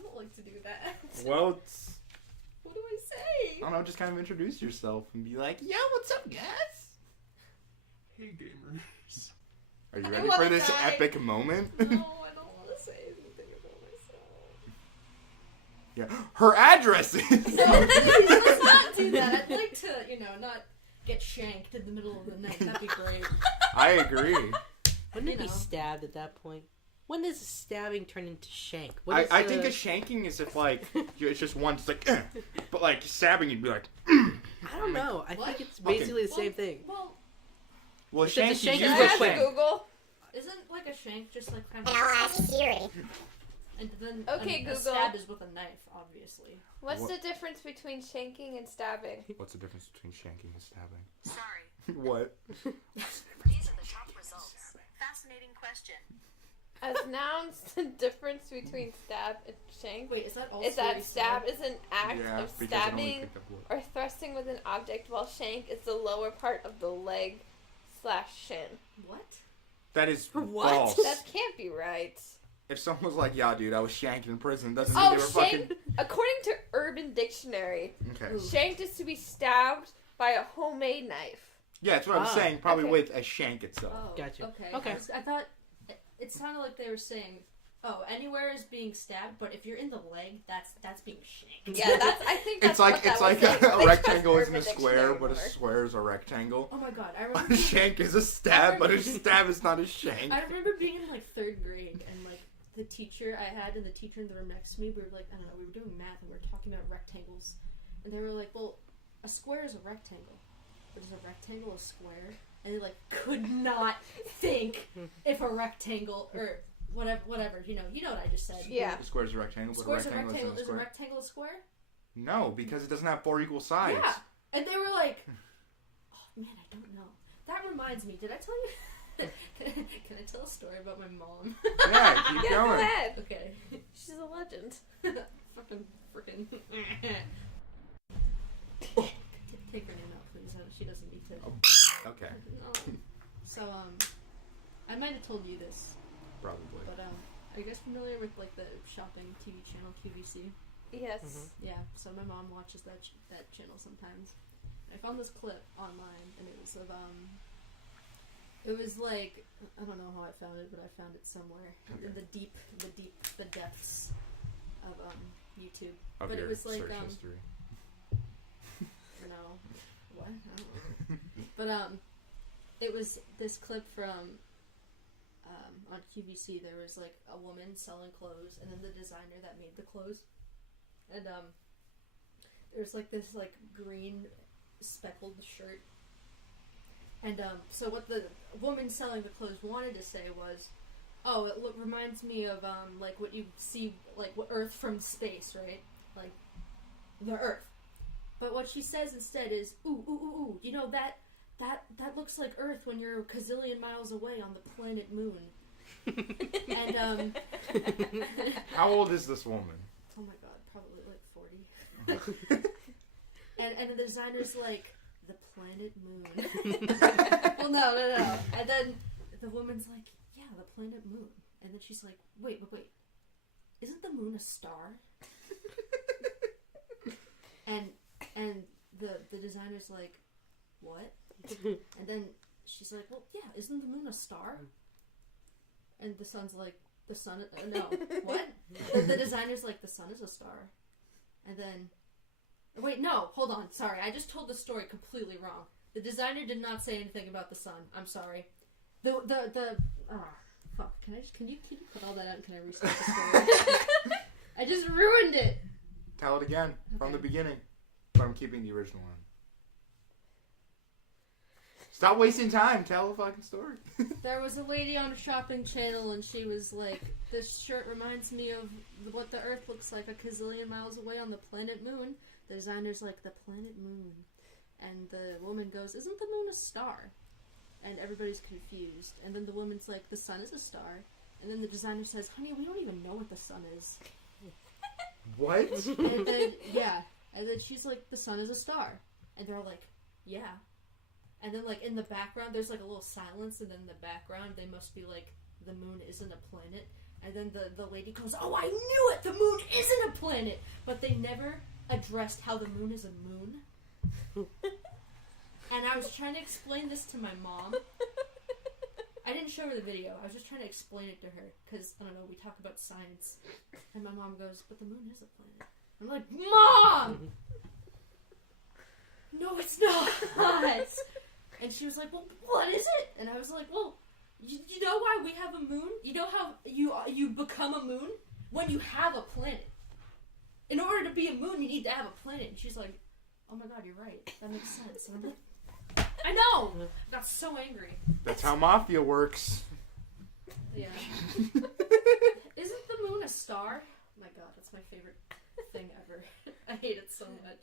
don't like to do that. Well, it's, What do I say? I don't know, just kind of introduce yourself and be like, "Yo, what's up, guys?" Hey, gamers. Are you I ready wanna for this die. epic moment? No, I don't want to say anything about myself. Yeah, her address is. No, let's not do that. I'd like to, not get shanked in the middle of the night. That'd be great. I agree. Wouldn't it be know. stabbed at that point? When does stabbing turn into shank? I think a shanking is if like it's just one, it's like, but like stabbing, you'd be like, I don't know. I What? think it's basically the same Well, thing. Well, well, It's a shank shank you is use real a Ask quick. shank. Google. isn't like a shank just like kind of? I'll ask Siri. And then Okay, a Google. stab is with a knife, obviously. What's What? the difference between shanking and stabbing? What's the difference between shanking and stabbing? Sorry. What? These are the top results. Fascinating question. As nouns, the difference between stab and shank Wait, is that all? is that Siri stab said? is an act Yeah, of because it only stabbing picked up what. or thrusting with an object, while shank is the lower part of the leg / shin. What? That is What? false. That can't be right. If someone was like, "Yeah, dude, I was shanked in prison," doesn't mean Oh, they were fucking. shank. According to Urban Dictionary, Okay. Ooh. shanked is to be stabbed by a homemade knife. Yeah, that's what I'm Ah, saying. Probably okay. with a shank itself. Oh, Gotcha. Okay. Okay. I thought it sounded like they were saying, "Oh, anywhere is being stabbed, but if you're in the leg, that's being shanked." Yeah, that's. I think that's It's like what that it's was like saying. a They rectangle trust isn't a Urban square, Dictionary but a more. square is a rectangle. Oh my god, I A remember. shank is a stab, but a stab is not a shank. I remember being in like 3rd grade and like the teacher I had and the teacher in the room next to me, we were like, I don't know, we were doing math and we were talking about rectangles, and they were like, well, a square is a rectangle, but is a rectangle a square? And they like could not think if a rectangle or whatever, you know what I just said. Yeah. A square is a rectangle, but Square's a rectangle isn't a is a square. rectangle a square? No, because it doesn't have 4 equal sides. Yeah. And they were like, oh man, I don't know. That reminds me, did I tell you? Can I tell a story about my mom? Yeah, keep Yeah, go going. ahead. Okay. She's a legend. Fucking freaking. Take her name out, please. She doesn't need to. Okay, No. So, I might have told you this, probably. but, are you guys familiar with, like, the shopping TV channel QVC? Yes. Yeah, so my mom watches that channel sometimes. And I found this clip online, and it was of, it was like, I don't know how I found it, but I found it somewhere in the depths of, YouTube. Of but your it was like, search history. No. What? I don't know. But, it was this clip from, on QVC. There was, like, a woman selling clothes, and then the designer that made the clothes. And, there's, like, this, like, green speckled shirt. And, so what the woman selling the clothes wanted to say was, oh, it reminds me of, like, what you see, like, Earth from space, right? Like, the Earth. But what she says instead is, ooh, ooh, ooh, ooh, you know, that looks like Earth when you're a gazillion miles away on the planet Moon. And, How old is this woman? oh my god, probably like 40. And the designer's like, the planet Moon. Well, no. And then the woman's like, yeah, the planet Moon. And then she's like, wait. Isn't the moon a star? And the designer's like, what? And then she's like, well, yeah, isn't the moon a star? And the sun's like, the sun, no, what? The designer's like, the sun is a star. And then, wait, no, hold on, sorry, I just told the story completely wrong. The designer did not say anything about the sun. I'm sorry. Fuck, can you cut all that out and can I restart the story? I just ruined it! Tell it again, from Okay. the beginning. But I'm keeping the original one. Stop wasting time. Tell the fucking story. There was a lady on a shopping channel and she was like, this shirt reminds me of what the Earth looks like a gazillion miles away on the planet Moon. The designer's like, the planet Moon. And the woman goes, isn't the moon a star? And everybody's confused. And then the woman's like, the sun is a star. And then the designer says, honey, we don't even know what the sun is. What? And then, yeah. And then she's like, the sun is a star. And they're all like, yeah. And then, like, in the background, there's, like, a little silence. And then in the background, they must be like, the moon isn't a planet. And then the lady goes, oh, I knew it! The moon isn't a planet! But they never addressed how the moon is a moon. And I was trying to explain this to my mom. I didn't show her the video. I was just trying to explain it to her. Because, I don't know, we talk about science. And my mom goes, but the moon is a planet. I'm like, Mom! No, it's not! And she was like, well, what is it? And I was like, well, you know why we have a moon? You know how you become a moon? When you have a planet. In order to be a moon, you need to have a planet. And she's like, oh my god, you're right. That makes sense. And I'm like, I know! I got so angry. That's how Mafia works. Yeah. Isn't the moon a star? Oh my god, that's my favorite thing ever. I hate it so much.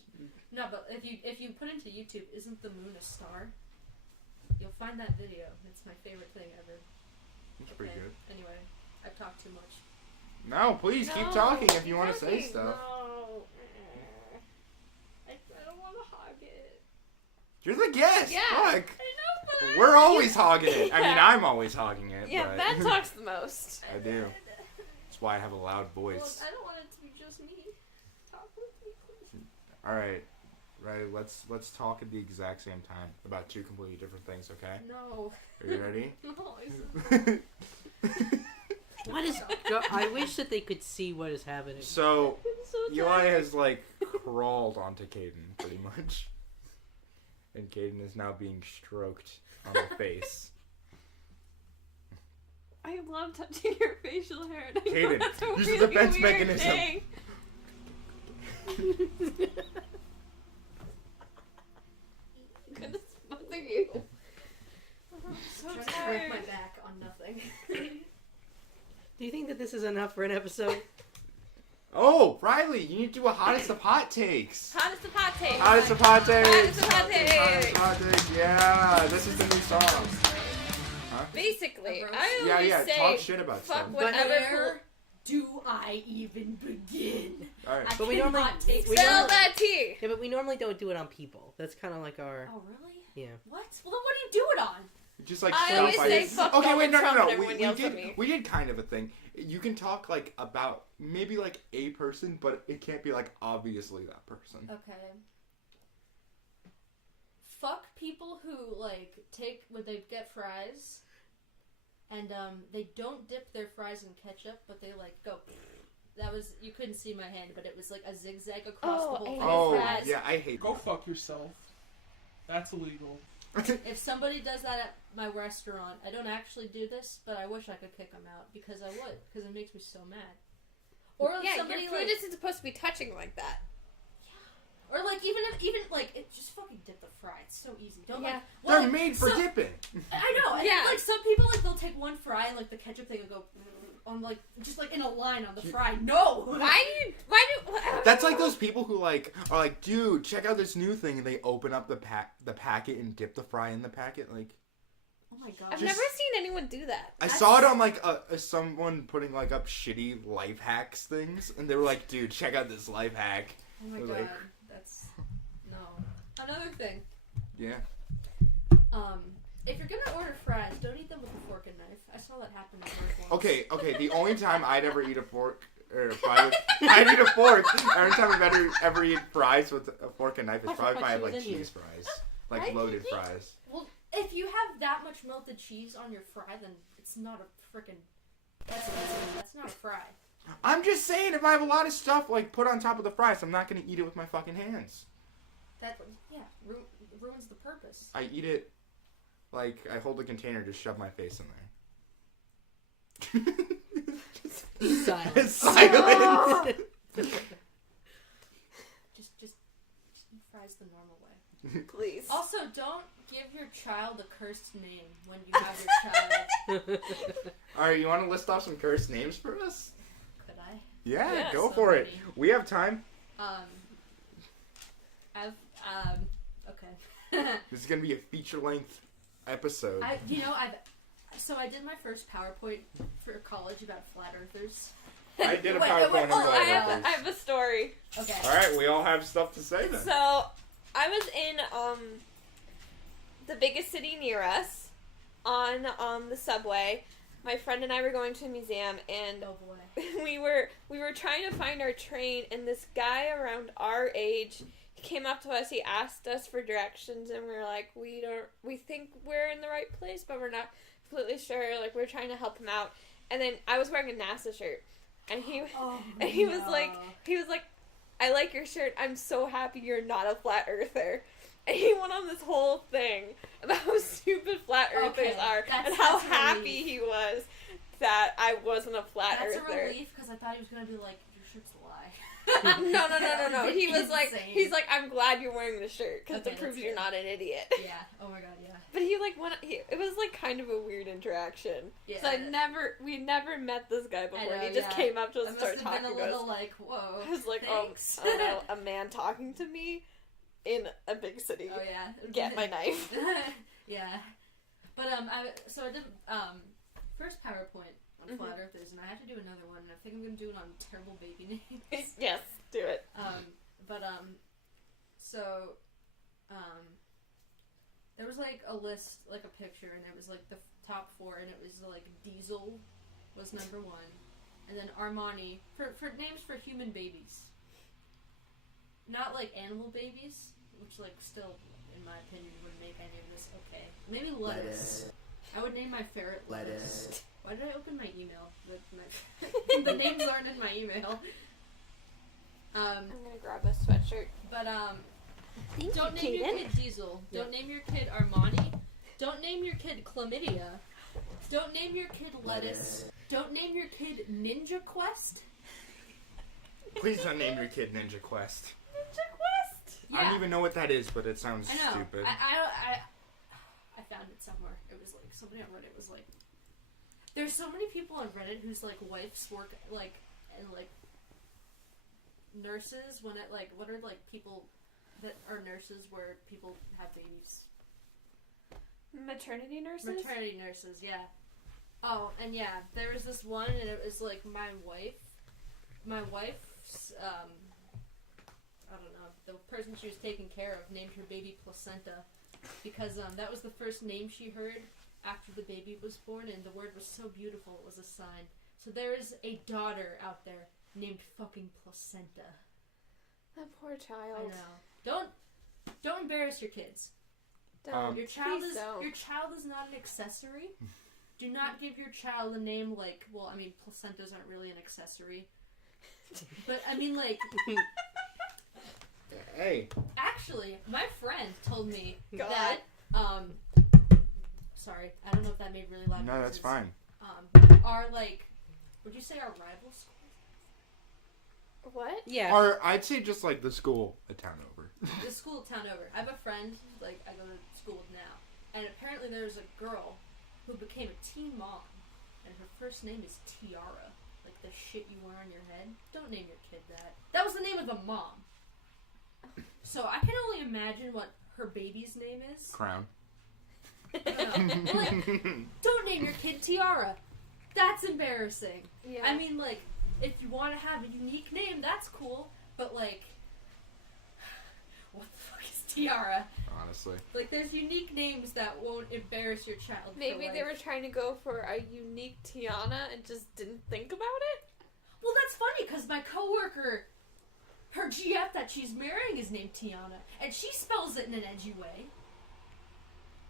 No, but if you put into YouTube, isn't the moon a star? You'll find that video. It's my favorite thing ever. That's pretty good. Anyway, I've talked too much. No, please keep talking if you want to say stuff. No. I don't want to hog it. You're the guest. Yeah. Fuck. I know, but We're always hogging it. I mean, Yeah. I'm always hogging it. Yeah, but Ben talks the most. I do. That's why I have a loud Well, voice. I don't want it to be just me. Talk with me, please. All right. Right, let's talk at the exact same time about two completely different things, okay? No. Are you ready? No, What is? I wish that they could see what is happening. So, I'm so Eli tired. has, like, crawled onto Caden, pretty much. And Caden is now being stroked on the face. I love touching your facial hair. And I know Caden, that's a use the really defense weird mechanism. thing. I'm gonna smother you. I'm so Trying to break my tired. back on nothing. Do you think that this is enough for an episode? Oh, Riley, you need to do a hottest of hot takes. Hottest of hot takes. Hottest of hot takes. Hottest of hot takes. Hottest of hot takes. Yeah, this is the new song. Basically, A roast? I Yeah, always yeah, say talk shit about fuck stuff. whatever. Where do I even begin? Alright. I But we cannot normally- take we Spill normally- that tea. Yeah, but we normally don't do it on people. That's kind of like our. Oh really? Yeah. What? Well then, what do you do it on? Just like I straight always fight. say fuck Okay, wait, no, Donald no, Trump no. and We, everyone we yells did at me. we did kind of a thing. You can talk like about maybe like a person, but it can't be like obviously that person. Okay. Fuck people who like take when they get fries, and they don't dip their fries in ketchup, but they like go. That was you couldn't see my hand, but it was like a zigzag across Oh, the whole I thing. hate Oh, fries. yeah, I hate Go fuck yourself. That's illegal. If somebody does that at my restaurant, I don't actually do this, but I wish I could kick them out because I would, because it makes me so mad. Or if Yeah, somebody your food like, isn't supposed to be touching like that. or like even like it just fucking dip the fry. It's so easy. Don't Yeah. like. Well, They're like, made for so- dipping. I know. And Yeah. like some people like they'll take one fry and like the ketchup thing will go on like just like in a line on the fry. No. Why do That's like those people who like are like, dude, check out this new thing, and they open up the packet and dip the fry in the packet. Like, Oh my god. I've Just- never seen anyone do that. I saw it on like someone putting like up shitty life hacks things, and they were like, dude, check out this life hack. Oh my Or, god. like- That's no. Another thing. Yeah. If you're gonna order fries, don't eat them with a fork and knife. I saw that happen at work once. Okay. The only time I'd ever eat a fork or fry with, I'd eat a fork. Every time I've ever eat fries with a fork and knife is I probably if I forgot have she was like in here. cheese fries, Why like did loaded you- fries. Well, if you have that much melted cheese on your fry, then it's not a freaking That's not a fry. I'm just saying, if I have a lot of stuff like put on top of the fries, I'm not gonna eat it with my fucking hands. That ruins the purpose. I eat it like I hold the container, just shove my face in there. Silence. Silence. Just eat fries the normal way. Please. Also, don't give your child a cursed name when you have your child. All right, you want to list off some cursed names for us? Could I? Yeah, Yeah, go so for it. many. We have time. Okay. This is gonna be a feature-length episode. I did my first PowerPoint for college about flat earthers. I did a Wait, PowerPoint on oh, flat I earthers. have a story. Okay. All right, we all have stuff to say then. So, I was in the biggest city near us on the subway. My friend and I were going to a museum, and Oh boy. we were trying to find our train, and this guy around our age, he came up to us. He asked us for directions, and we were like, we think we're in the right place, but we're not completely sure. Like, we're trying to help him out. And then I was wearing a NASA shirt, and he was like, I like your shirt. I'm so happy you're not a flat earther. And he went on this whole thing about how stupid flat earthers are and how that's a happy relief. he was that I wasn't a flat That's earther. a relief because I thought he was gonna be like, your shirt's a lie. No. He was like, Insane. he's like, I'm glad you're wearing the shirt because Okay, it proves that's you're good. not an idiot. Yeah. Oh my god. Yeah. But he like it was like kind of a weird interaction. Yeah. So we never met this guy before. know, He just yeah. came up to us That and must started have talking been a to us. little like, whoa. I was like, thanks. oh no, a man talking to me in a big city. Oh yeah. Get my knife. Yeah. But I did first PowerPoint on flat earthers, and I have to do another one. And I think I'm gonna do it on terrible baby names. Yes, do it. There was like a list, like a picture, and it was like the top 4, and it was like Diesel was number 1, and then Armani for names for human babies, not like animal babies, which like still, in my opinion, would make any of this okay. Maybe lettuce. I would name my ferret lettuce. Why did I open my email? The names aren't in my email. I'm gonna grab a sweatshirt. But Thank don't you, name your Kaden. kid Diesel. Don't name your kid Armani. Don't name your kid Chlamydia. Don't name your kid Lettuce. Don't name your kid Ninja Quest. Please don't name your kid Ninja Quest. Ninja Quest. Yeah. I don't even know what that is, but it sounds I know. stupid. I found it somewhere. It was like somebody on Reddit was like, there's so many people on Reddit whose like wives work like and like nurses when it like what are like people that are nurses where people have babies. Maternity nurses. Maternity nurses, yeah. Oh, and yeah, there was this one, and it was like my wife's, I don't know, the person she was taking care of named her baby Placenta, because that was the first name she heard after the baby was born, and the word was so beautiful, it was a sign. So there is a daughter out there named fucking Placenta. That poor I child. know. Don't embarrass your kids. Don't. Your child Please don't. Your child is not an accessory. Do not give your child a name like, well, I mean, placentas aren't really an accessory. But, I mean, like, Hey. actually, my friend told me God. that, sorry, I don't know if that made really loud No, that's noises. fine. Are, like, would you say our rival schools? What? Yeah. Or I'd say just like the school a town over. The school town over. I have a friend, like, I go to school with now, and apparently there's a girl who became a teen mom, and her first name is Tiara. Like the shit you wear on your head. Don't name your kid that. That was the name of the mom. So I can only imagine what her baby's name is. Crown. Like, don't name your kid Tiara. That's embarrassing. Yeah. I mean, like, if you want to have a unique name, that's cool. But, like, what the fuck is Tiara? Honestly. Like, there's unique names that won't embarrass your child. for Maybe they life. were trying to go for a unique Tiana and just didn't think about it. Well, that's funny, because my coworker, her GF that she's marrying is named Tiana, and she spells it in an edgy way.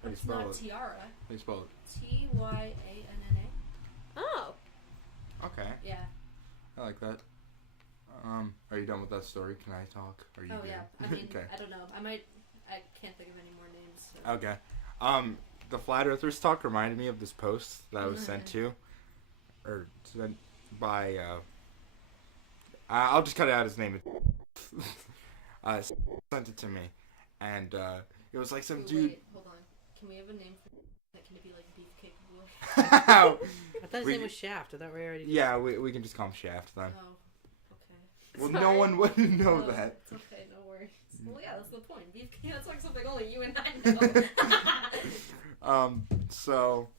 How do you It's spell not it? Tiara. How do you spell it? Tyanna. Oh. Okay. Yeah. I like that. Are you done with that story? Can I talk? Are you Oh good? yeah. I mean, Okay. I don't know. I can't think of any more names. So. Okay. The Flat Earthers talk reminded me of this post that I was sent to. Or sent by, I'll just cut it out his name. Sent it to me. And, it was like some dude... Wait, hold on. Can we have a name for that? Can it be like Beefcake Boy? I thought his We- name was Shaft. I thought we already. Yeah, we can just call him Shaft then. Oh, okay. Well, Sorry. no one would know No, that. It's okay, no worries. Well, yeah, that's the point. Beefcake, that's like something only you and I know. So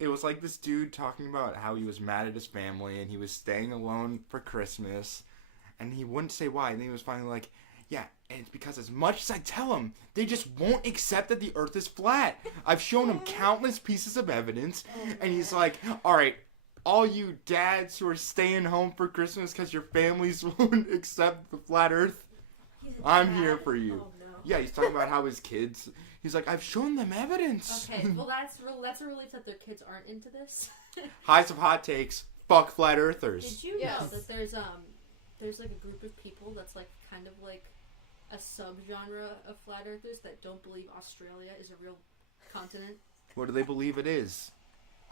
it was like this dude talking about how he was mad at his family and he was staying alone for Christmas and he wouldn't say why. And then he was finally like, yeah, and it's because as much as I tell them, they just won't accept that the earth is flat. I've shown them countless pieces of evidence. And he's like, all right, all you dads who are staying home for Christmas because your families won't accept the flat earth, I'm here for you. Oh, no. Yeah, he's talking about how his kids. He's like, I've shown them evidence. Okay, well that's a relief that their kids aren't into this. Highs of hot takes. Fuck flat earthers. Did you know Yes. that there's like a group of people that's like kind of like a subgenre of flat earthers that don't believe Australia is a real continent? What do they believe it is?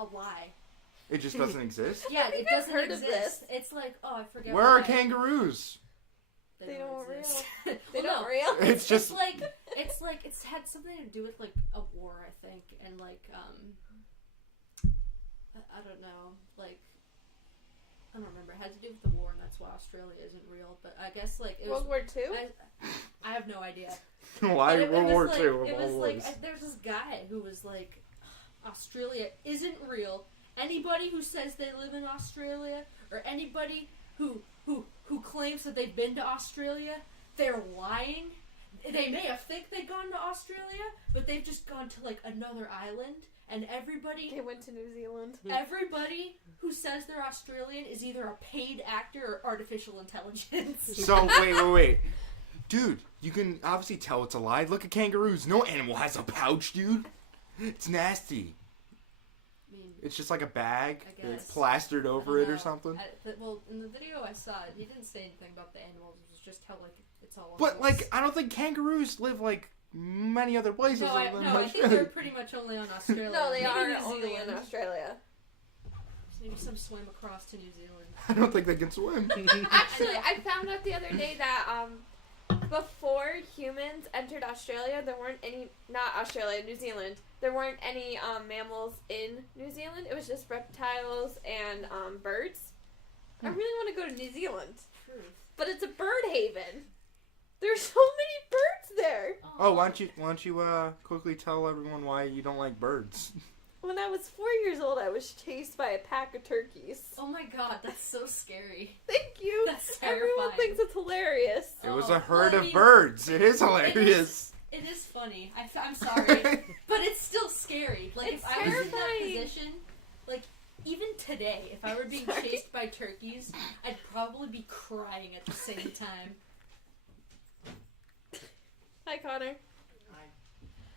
A lie. It just doesn't exist. Yeah, it doesn't heard of exist. this. It's like, oh, I forget. Where are why. kangaroos? They don't exist. They Well, don't no, real. It's just it's had something to do with like a war, I think, and like I don't know, like I don't remember. It had to do with the war, and that's why Australia isn't real. But I guess like it was. World War II? I have no idea. why But it World was War like, II? It Of was all like wars. there's this guy who was like, Australia isn't real. Anybody who says they live in Australia, or anybody who claims that they've been to Australia, they're lying. They may have think they've gone to Australia, but they've just gone to like another island. And everybody They went to New Zealand. Everybody who says they're Australian is either a paid actor or artificial intelligence. So wait, dude. You can obviously tell it's a lie. Look at kangaroos. No animal has a pouch, dude. It's nasty. I mean, It's just like a bag. I guess. It's plastered I over don't it or know. something. Well, in the video I saw, he didn't say anything about the animals. It was just how like it's all. But animals. like, I don't think kangaroos live like many other places. No, other than I think Australia. they're pretty much only on Australia. No, they Maybe are New only in Zealand. Australia. Maybe some swim across to New Zealand. I don't think they can swim. Actually, I found out the other day that before humans entered Australia, there weren't any, not Australia, New Zealand, there weren't any mammals in New Zealand. It was just reptiles and birds. I really want to go to New Zealand, Truth. but it's a bird haven. There's so many birds there. Oh, why don't you quickly tell everyone why you don't like birds? When I was 4 years old, I was chased by a pack of turkeys. Oh my god, that's so scary. Thank you. That's Everyone terrifying. thinks it's hilarious. It was Oh, a herd well, I of mean, birds. It is hilarious. It is funny. I'm sorry, but it's still scary. Like It's if I was in that terrifying. position, like even today, if I were being Sorry. chased by turkeys, I'd probably be crying at the same time. Hi, Connor.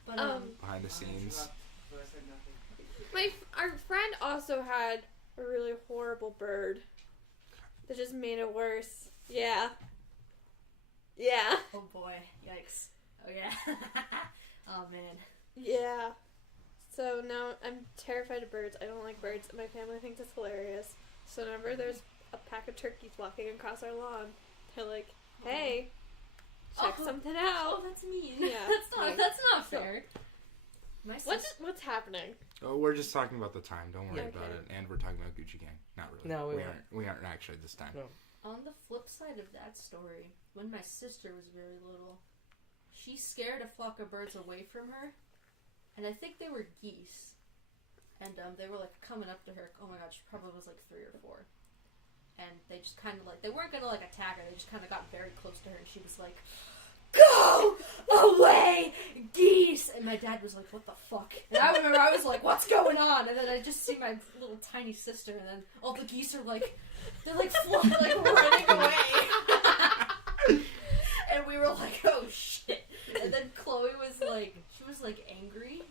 But Behind the scenes. Our friend also had a really horrible bird that just made it worse. Yeah. Yeah. oh boy, yikes. Oh yeah. oh man. Yeah. So now I'm terrified of birds. I don't like birds, and my family thinks it's hilarious. So whenever there's a pack of turkeys walking across our lawn, they're like, "Hey, check Oh. something Oh, out." that's mean. Yeah. That's not fair. My What's happening? Oh, we're just talking about the time. Don't worry Yeah, about okay. it. And we're talking about Gucci Gang. Not really. No, we we aren't actually this time. No. On the flip side of that story, when my sister was very little, she scared a flock of birds away from her, and I think they were geese. And they were like coming up to her. Oh my god, she probably was like 3 or 4. And they just kind of like, they weren't gonna like attack her, they just kind of got very close to her, and she was like, "Go away, geese!" And my dad was like, "What the fuck?" And I remember I was like, "What's going on?" And then I just see my little tiny sister, and then all the geese are like, they're like running away. And we were like, "Oh shit!" And then Chloe was like, she was like angry,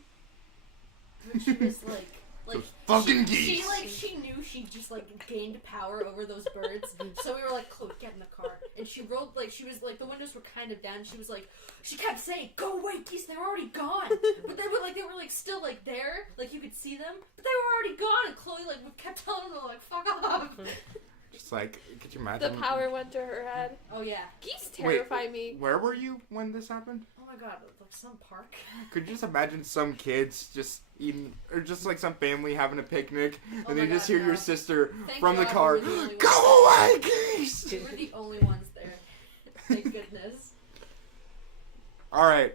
but she was like Those fucking she geese. she knew she just like gained power over those birds. So we were like, Chloe, get in the car. And she rode like she was like the windows were kind of down. She was like, she kept saying, "Go away, Geese. They were already gone." But they were like still like there, like you could see them, but they were already gone. And Chloe like kept telling them like, "Fuck off." Just like, could you The imagine? power went to her head. Oh yeah. Geese terrify me. Where were you when this happened? Oh my god, like some park. Could you just imagine some kids just eating, or just like some family having a picnic, and Oh they my just God, hear your no. sister Thank from the God car, we were the only "Go away, Geese!" We're the only ones there. Thank goodness. All right,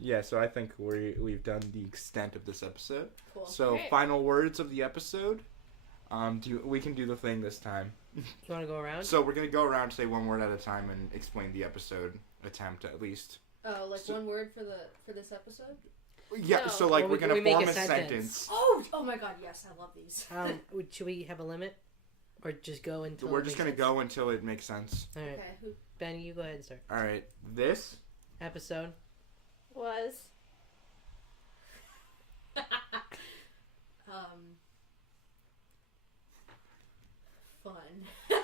yeah. So I think we've done the extent of this episode. Cool. So Great. final words of the episode. We can do the thing this time. You want to go around? So we're gonna go around, say one word at a time, and explain the episode. Attempt at least. Oh, like So- one word for this episode? Yeah. No. So like Well, we're we gonna make form a a sentence. sentence. Oh my god, yes, I love these. Should we have a limit, or just go until? We're it just makes gonna sense? go until it makes sense. All right, Okay, who? Benny, you go ahead and start. All right. This. Episode. Was Fun.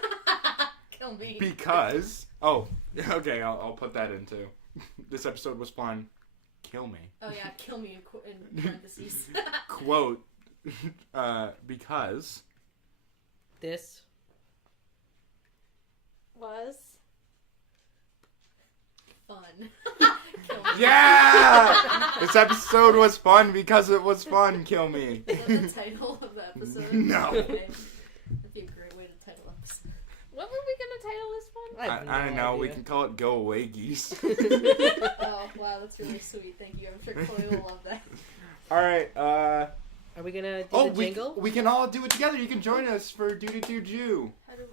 Kill me. Because. Oh. Okay. I'll put that in too. This episode was fun. Kill me. Oh yeah, kill me in parentheses. Quote. Because. This. was Fun. Kill me. Yeah! This episode was fun because it was fun. Kill me. Is that the title of the episode? No. Okay. That'd be a great way to title episode. what were we gonna title this one? have I don't no know. We idea. can call it "Go Away, Geese." Oh wow, that's really sweet. Thank you. I'm sure Chloe will love that. All right. Are we gonna do the jingle? we can all do it together. You can join us for Do Do Do Jew. How do?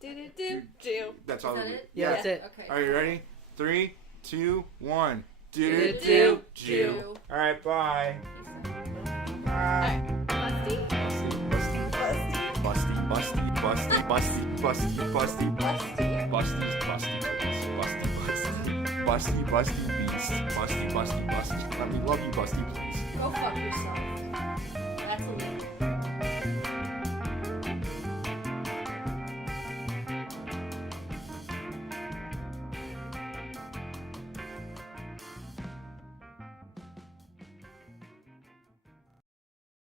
Do do do. That's Is all. that we- it? Yeah, that's it. Okay. Are you ready? 3, 2, 1. Do Do Do do Do Jew. Jew. All right. Bye. Bye. Alright, Busty. Busty, busty, busty, busty, busty, busty, busty, busty, busty, busty, busty, busty, busty, beast, busty, busty, busty. Let me love you, busty, please. Go fuck yourself.